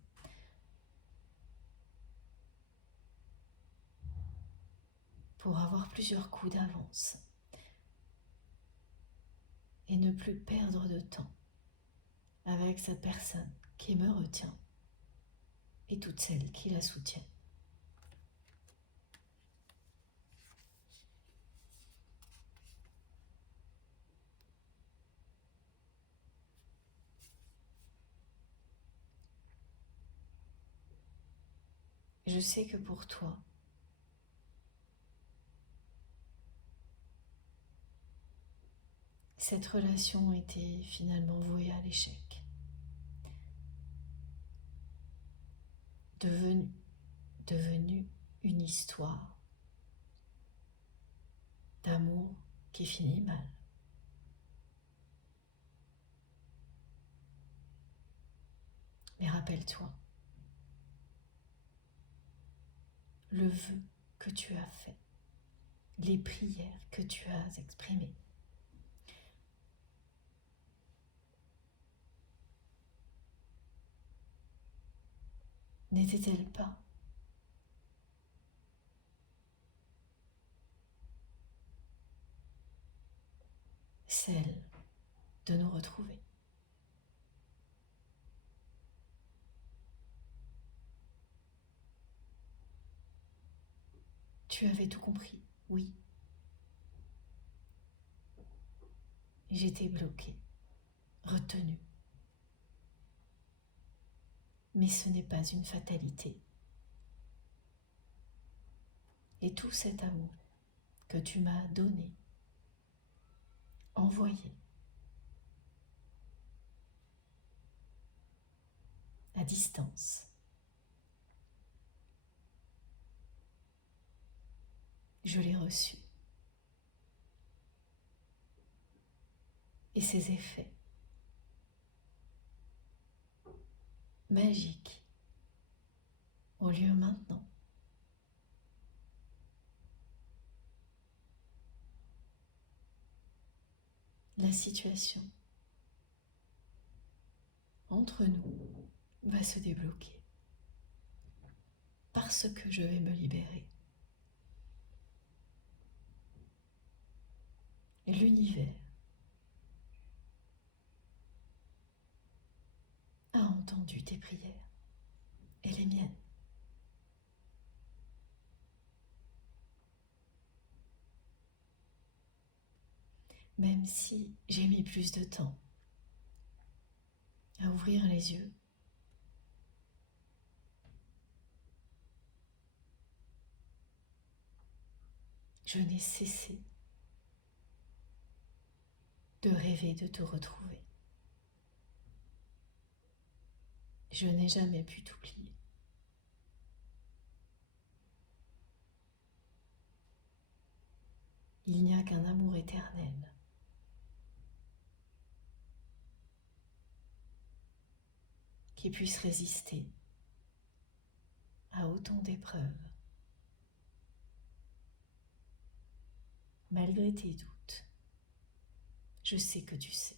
pour avoir plusieurs coups d'avance et ne plus perdre de temps avec cette personne qui me retient et toutes celles qui la soutiennent. Je sais que pour toi, cette relation était finalement vouée à l'échec, devenue une histoire d'amour qui finit mal. Mais rappelle-toi, le vœu que tu as fait, les prières que tu as exprimées, n'étaient-elles pas celles de nous retrouver? Tu avais tout compris, oui. J'étais bloquée, retenue. Mais ce n'est pas une fatalité. Et tout cet amour que tu m'as donné, envoyé, à distance, je l'ai reçu. Et ses effets magiques ont lieu maintenant. La situation entre nous va se débloquer parce que je vais me libérer. L'univers a entendu tes prières et les miennes. Même si j'ai mis plus de temps à ouvrir les yeux, je n'ai cessé de rêver de te retrouver. Je n'ai jamais pu t'oublier. Il n'y a qu'un amour éternel qui puisse résister à autant d'épreuves. Malgré tes doutes, je sais que tu sais.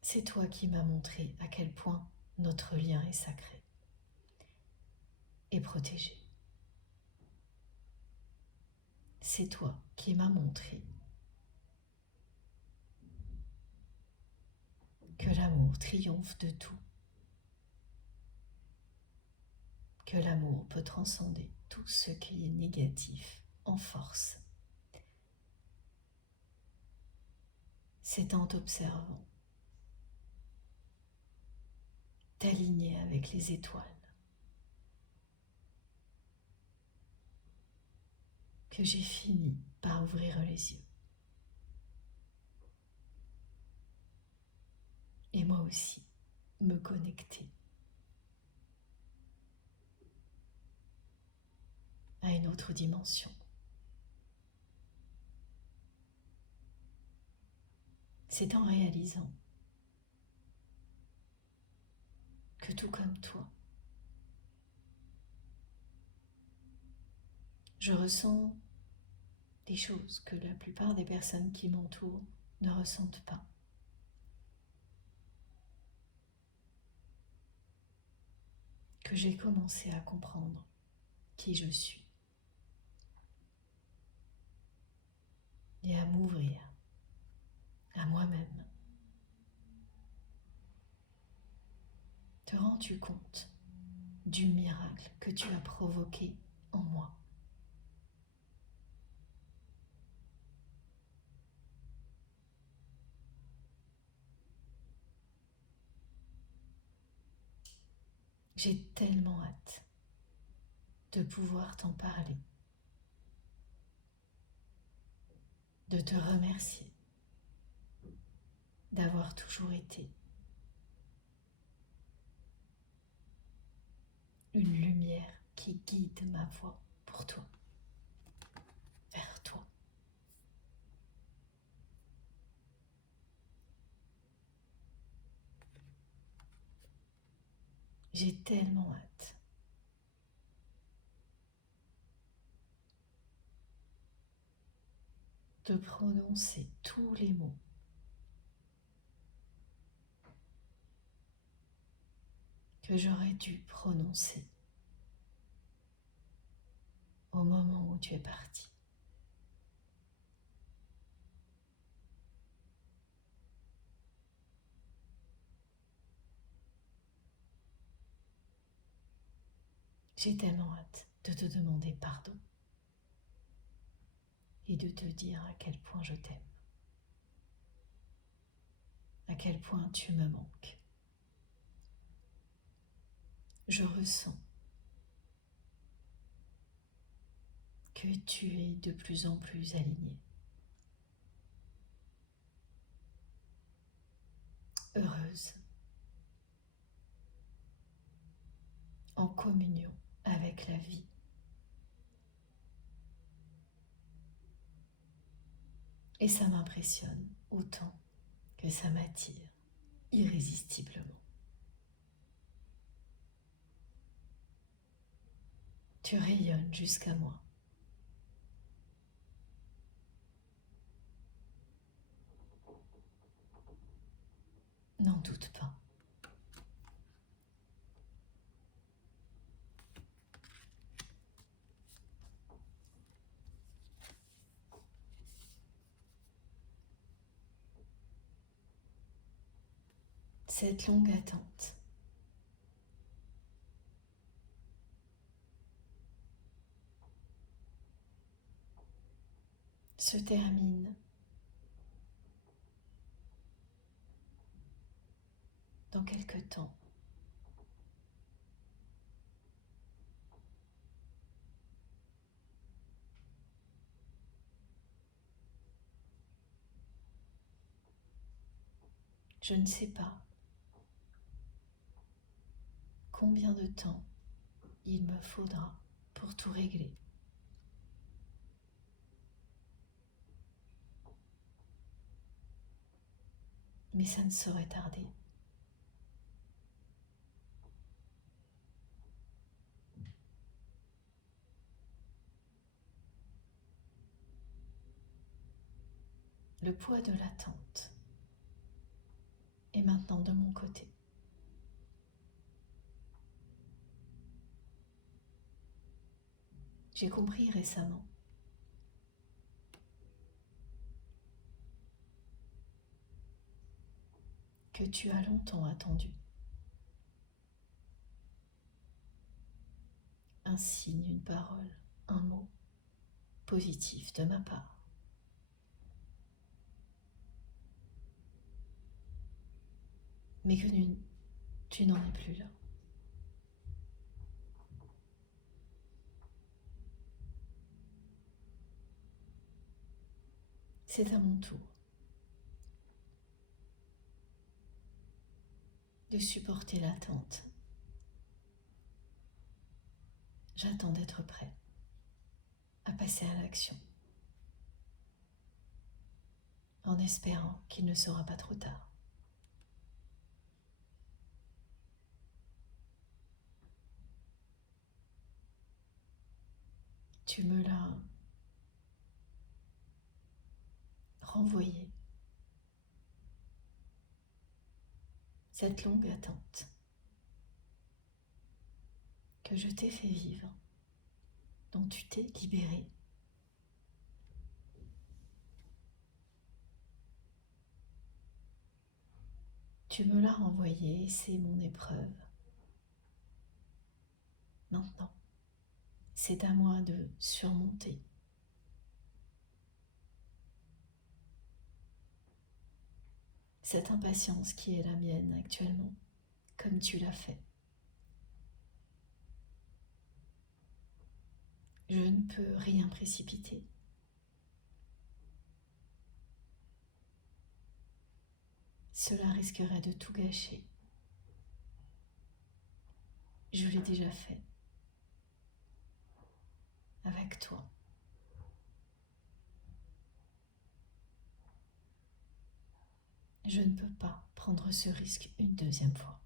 C'est toi qui m'as montré à quel point notre lien est sacré et protégé. C'est toi qui m'as montré que l'amour triomphe de tout, que l'amour peut transcender tout ce qui est négatif en force. C'est en t'observant, t'aligner avec les étoiles, que j'ai fini par ouvrir les yeux. Et moi aussi, me connecter à une autre dimension. C'est en réalisant que tout comme toi, Je ressens des choses que la plupart des personnes qui m'entourent ne ressentent pas. Que j'ai commencé à comprendre qui je suis et à m'ouvrir à moi-même. Te rends-tu compte du miracle que tu as provoqué en moi? J'ai tellement hâte de pouvoir t'en parler, de te remercier d'avoir toujours été une lumière qui guide ma voie pour toi, vers toi. J'ai tellement hâte de prononcer tous les mots que j'aurais dû prononcer au moment où tu es parti. J'ai tellement hâte de te demander pardon et de te dire à quel point je t'aime, à quel point tu me manques. Je ressens que tu es de plus en plus aligné, heureuse, en communion avec la vie. Et ça m'impressionne autant que ça m'attire irrésistiblement. Tu rayonnes jusqu'à moi. N'en doute pas. Cette longue attente se termine dans quelque temps. Je ne sais pas combien de temps il me faudra pour tout régler. Mais ça ne saurait tarder. Le poids de l'attente est maintenant de mon côté. J'ai compris récemment que tu as longtemps attendu un signe, une parole, un mot positif de ma part. Mais que tu n'en es plus là. C'est à mon tour de supporter l'attente. J'attends d'être prêt à passer à l'action, en espérant qu'il ne sera pas trop tard. Tu tu me l'as renvoyé. Cette longue attente que je t'ai fait vivre, dont tu t'es libéré. Tu me l'as renvoyé, c'est mon épreuve. Maintenant, c'est à moi de surmonter cette impatience qui est la mienne actuellement, comme tu l'as fait. Je ne peux rien précipiter. Cela risquerait de tout gâcher. Je l'ai déjà fait avec toi. Je ne peux pas prendre ce risque une deuxième fois.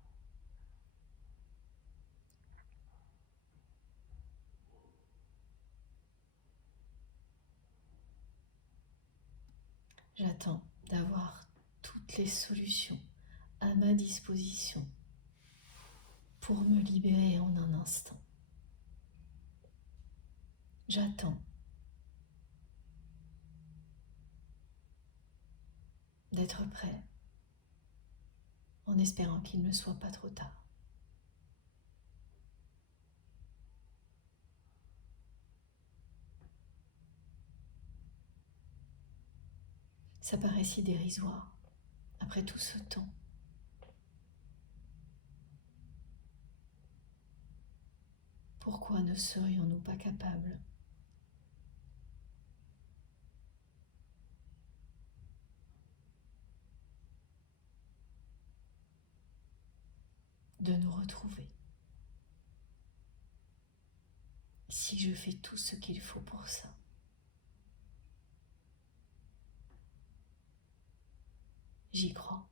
J'attends d'avoir toutes les solutions à ma disposition pour me libérer en un instant. J'attends d'être prêt en espérant qu'il ne soit pas trop tard. Ça paraît si dérisoire après tout ce temps. Pourquoi ne serions-nous pas capables de nous retrouver si je fais tout ce qu'il faut pour ça? J'y crois.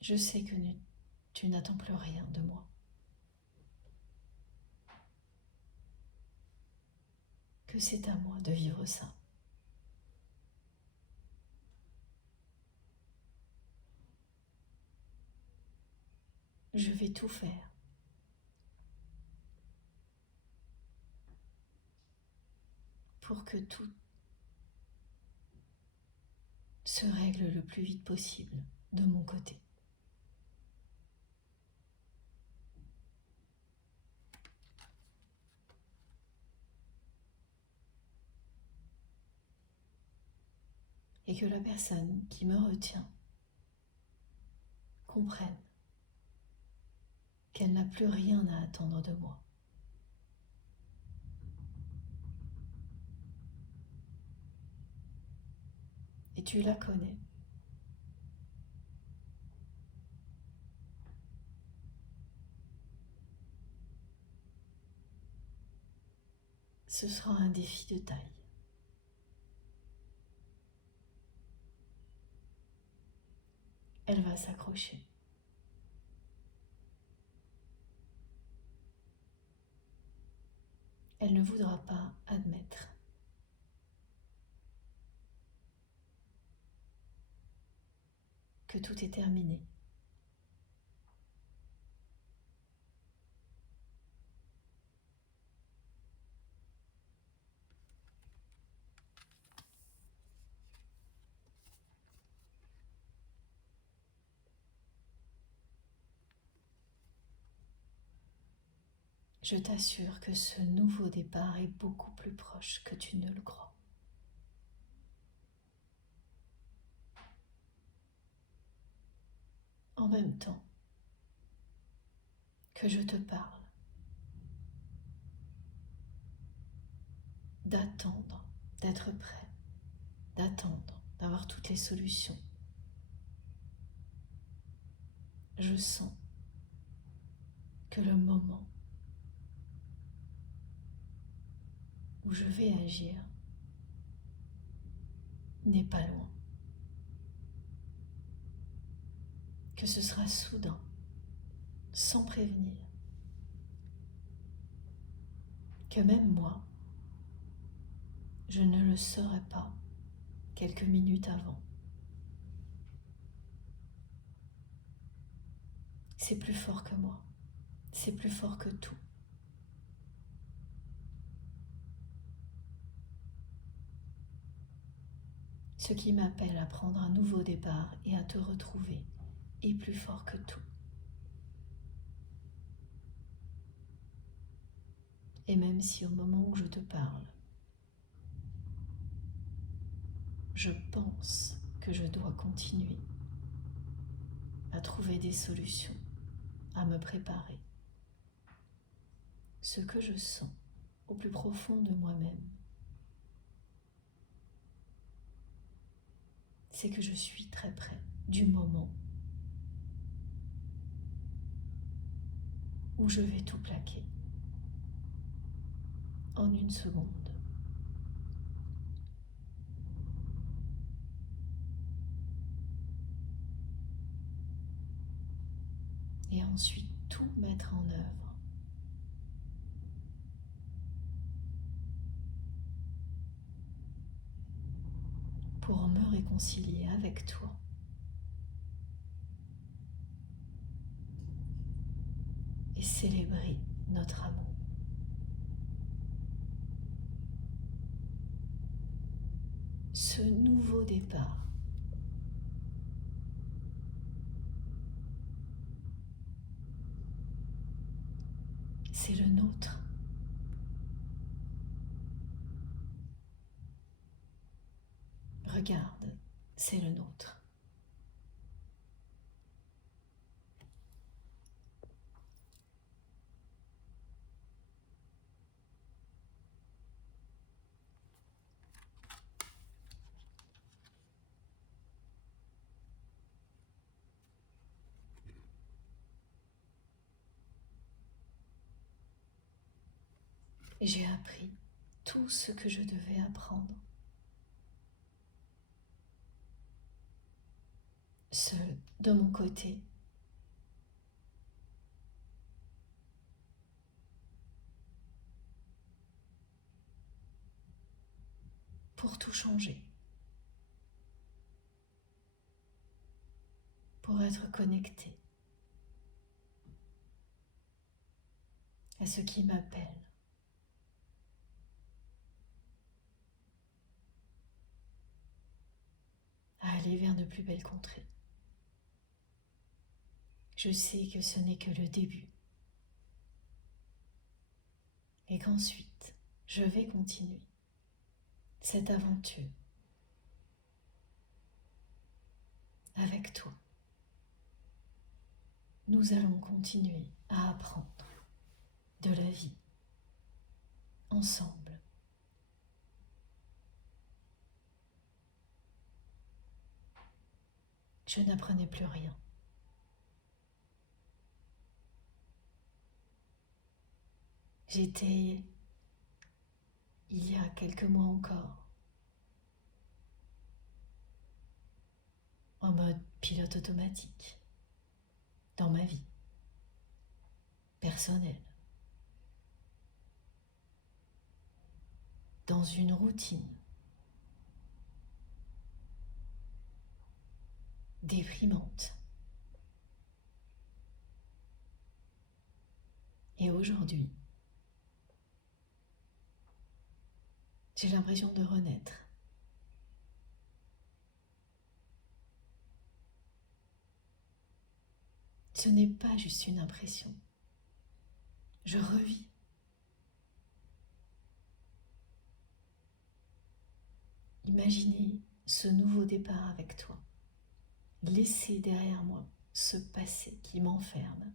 Je sais que tu n'attends plus rien de moi. Que c'est à moi de vivre ça. Je vais tout faire pour que tout se règle le plus vite possible de mon côté. Et que la personne qui me retient comprenne qu'elle n'a plus rien à attendre de moi. Et tu la connais. Ce sera un défi de taille. Elle va s'accrocher. Elle ne voudra pas admettre que tout est terminé. Je t'assure que ce nouveau départ est beaucoup plus proche que tu ne le crois. En même temps que je te parle, d'attendre, d'être prêt, d'attendre, d'avoir toutes les solutions. Je sens que le moment où je vais agir n'est pas loin, que ce sera soudain, sans prévenir, que même moi, je ne le saurais pas quelques minutes avant. C'est plus fort que moi, c'est plus fort que tout. Ce qui m'appelle à prendre un nouveau départ et à te retrouver est plus fort que tout. Et même si au moment où je te parle, je pense que je dois continuer à trouver des solutions, à me préparer, ce que je sens au plus profond de moi-même, c'est que je suis très près du moment où je vais tout plaquer en une seconde. Et ensuite tout mettre en œuvre pour me réconcilier avec toi et célébrer notre amour. Ce nouveau départ, c'est le nôtre. Regarde, c'est le nôtre. J'ai appris tout ce que je devais apprendre, seul de mon côté, pour tout changer, pour être connecté à ce qui m'appelle, à aller vers de plus belles contrées. Je sais que ce n'est que le début et qu'ensuite, je vais continuer cette aventure avec toi. Nous allons continuer à apprendre de la vie ensemble. Je n'apprenais plus rien. J'étais, il y a quelques mois encore, en mode pilote automatique dans ma vie personnelle, dans une routine déprimante. Et aujourd'hui, j'ai l'impression de renaître. Ce n'est pas juste une impression. Je revis. Imaginez ce nouveau départ avec toi. Laisser derrière moi ce passé qui m'enferme,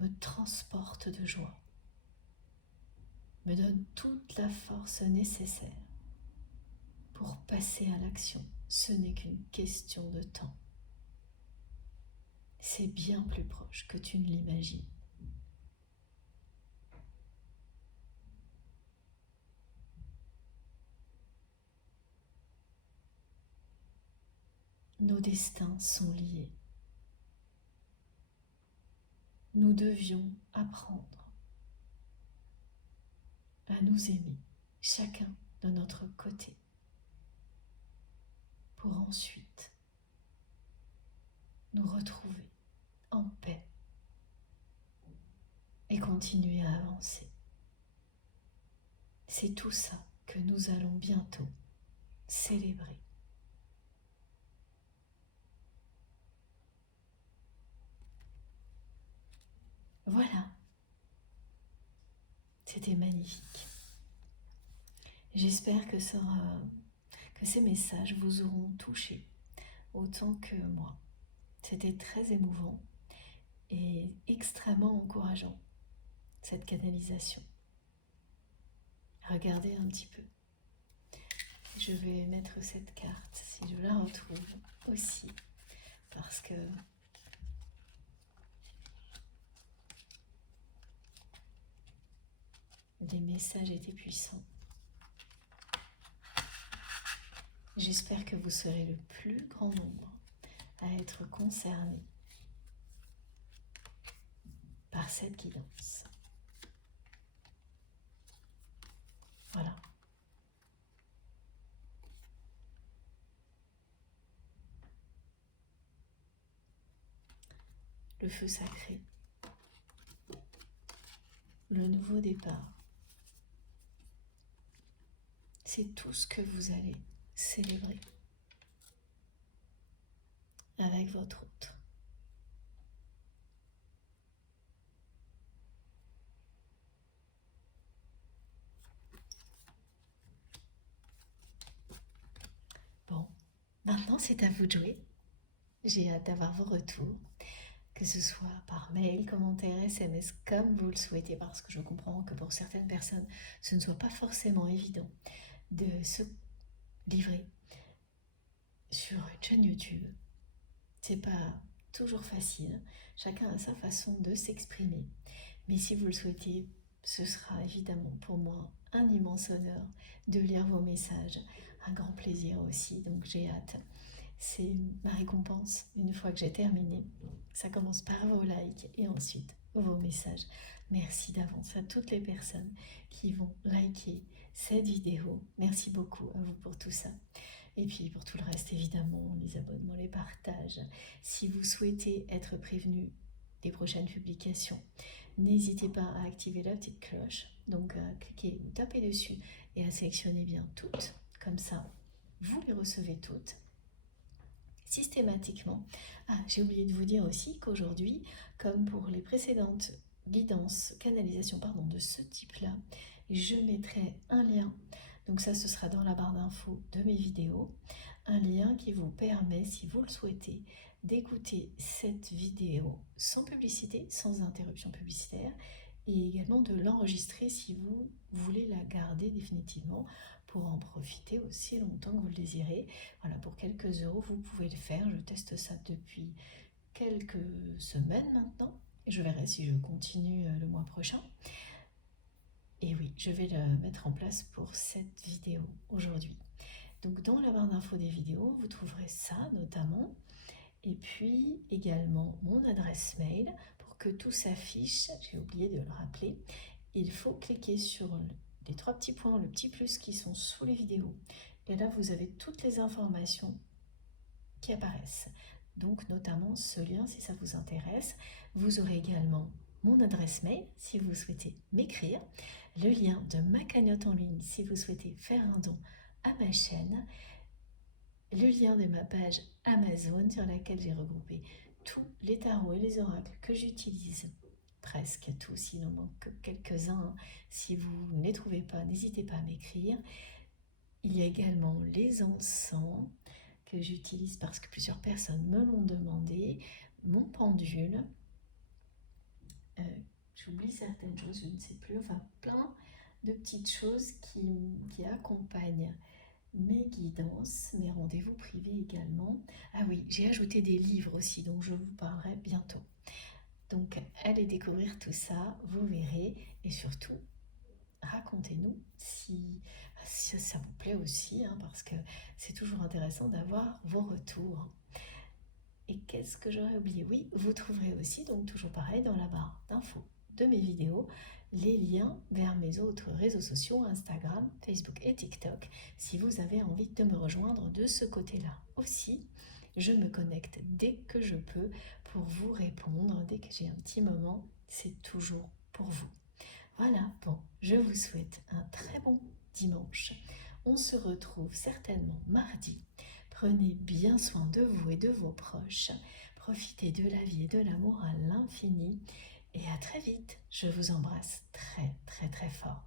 me transporte de joie, me donne toute la force nécessaire pour passer à l'action. Ce n'est qu'une question de temps. C'est bien plus proche que tu ne l'imagines. Nos destins sont liés. nous devions apprendre à nous aimer, chacun de notre côté, pour ensuite nous retrouver en paix et continuer à avancer. C'est tout ça que nous allons bientôt célébrer. Voilà, c'était magnifique. J'espère que ces messages vous auront touché autant que moi. C'était très émouvant et extrêmement encourageant, cette canalisation. Regardez un petit peu. Je vais mettre cette carte, si je la retrouve aussi, parce que les messages étaient puissants. J'espère que vous serez le plus grand nombre à être concernés par cette guidance. Voilà. Le feu sacré. Le nouveau départ. C'est tout ce que vous allez célébrer avec votre autre. Bon, maintenant c'est à vous de jouer. J'ai hâte d'avoir vos retours, que ce soit par mail, commentaire, SMS, comme vous le souhaitez, parce que je comprends que pour certaines personnes, ce ne soit pas forcément évident de se livrer sur une chaîne YouTube. C'est pas toujours facile, chacun a sa façon de s'exprimer. Mais si vous le souhaitez, ce sera évidemment pour moi un immense honneur de lire vos messages, un grand plaisir aussi, donc j'ai hâte. C'est ma récompense une fois que j'ai terminé. Ça commence par vos likes et ensuite vos messages. Merci d'avance à toutes les personnes qui vont liker cette vidéo. Merci beaucoup à vous pour tout ça. Et puis pour tout le reste, évidemment, les abonnements, les partages. Si vous souhaitez être prévenu des prochaines publications, n'hésitez pas à activer la petite cloche. Donc à cliquer, taper dessus et à sélectionner bien toutes. Comme ça, vous les recevez toutes systématiquement. Ah, j'ai oublié de vous dire aussi qu'aujourd'hui, comme pour les précédentes guidances, canalisations de ce type-là, je mettrai un lien. Donc ça, ce sera dans la barre d'infos de mes vidéos. Un lien qui vous permet, si vous le souhaitez, d'écouter cette vidéo sans publicité, sans interruption publicitaire, et également de l'enregistrer si vous voulez la garder définitivement pour en profiter aussi longtemps que vous le désirez. Voilà, pour quelques euros, vous pouvez le faire. Je teste ça depuis quelques semaines maintenant. Et je verrai si je continue le mois prochain. Et oui, je vais le mettre en place pour cette vidéo aujourd'hui. Donc dans la barre d'infos des vidéos, vous trouverez ça notamment. Et puis également mon adresse mail pour que tout s'affiche. J'ai oublié de le rappeler. Il faut cliquer sur les trois petits points, le petit plus qui sont sous les vidéos. Et là, vous avez toutes les informations qui apparaissent. Donc notamment ce lien si ça vous intéresse. Vous aurez également mon adresse mail si vous souhaitez m'écrire, le lien de ma cagnotte en ligne si vous souhaitez faire un don à ma chaîne, le lien de ma page Amazon sur laquelle j'ai regroupé tous les tarots et les oracles que j'utilise, presque tous, il en manque quelques-uns. Si vous ne les trouvez pas, n'hésitez pas à m'écrire. Il y a également les encens que j'utilise parce que plusieurs personnes me l'ont demandé, mon pendule, j'oublie certaines choses, je ne sais plus, enfin plein de petites choses qui accompagnent mes guidances, mes rendez-vous privés également. Ah oui, j'ai ajouté des livres aussi, dont je vous parlerai bientôt. Donc allez découvrir tout ça, vous verrez, et surtout, racontez-nous si ça vous plaît aussi, parce que c'est toujours intéressant d'avoir vos retours. Et qu'est-ce que j'aurais oublié? Oui, vous trouverez aussi, donc toujours pareil, dans la barre d'infos de mes vidéos, les liens vers mes autres réseaux sociaux, Instagram, Facebook et TikTok, si vous avez envie de me rejoindre de ce côté-là. Aussi, je me connecte dès que je peux pour vous répondre, dès que j'ai un petit moment, c'est toujours pour vous. Voilà, bon, je vous souhaite un très bon dimanche. On se retrouve certainement mardi. Prenez bien soin de vous et de vos proches. Profitez de la vie et de l'amour à l'infini. Et à très vite. Je vous embrasse très très très fort.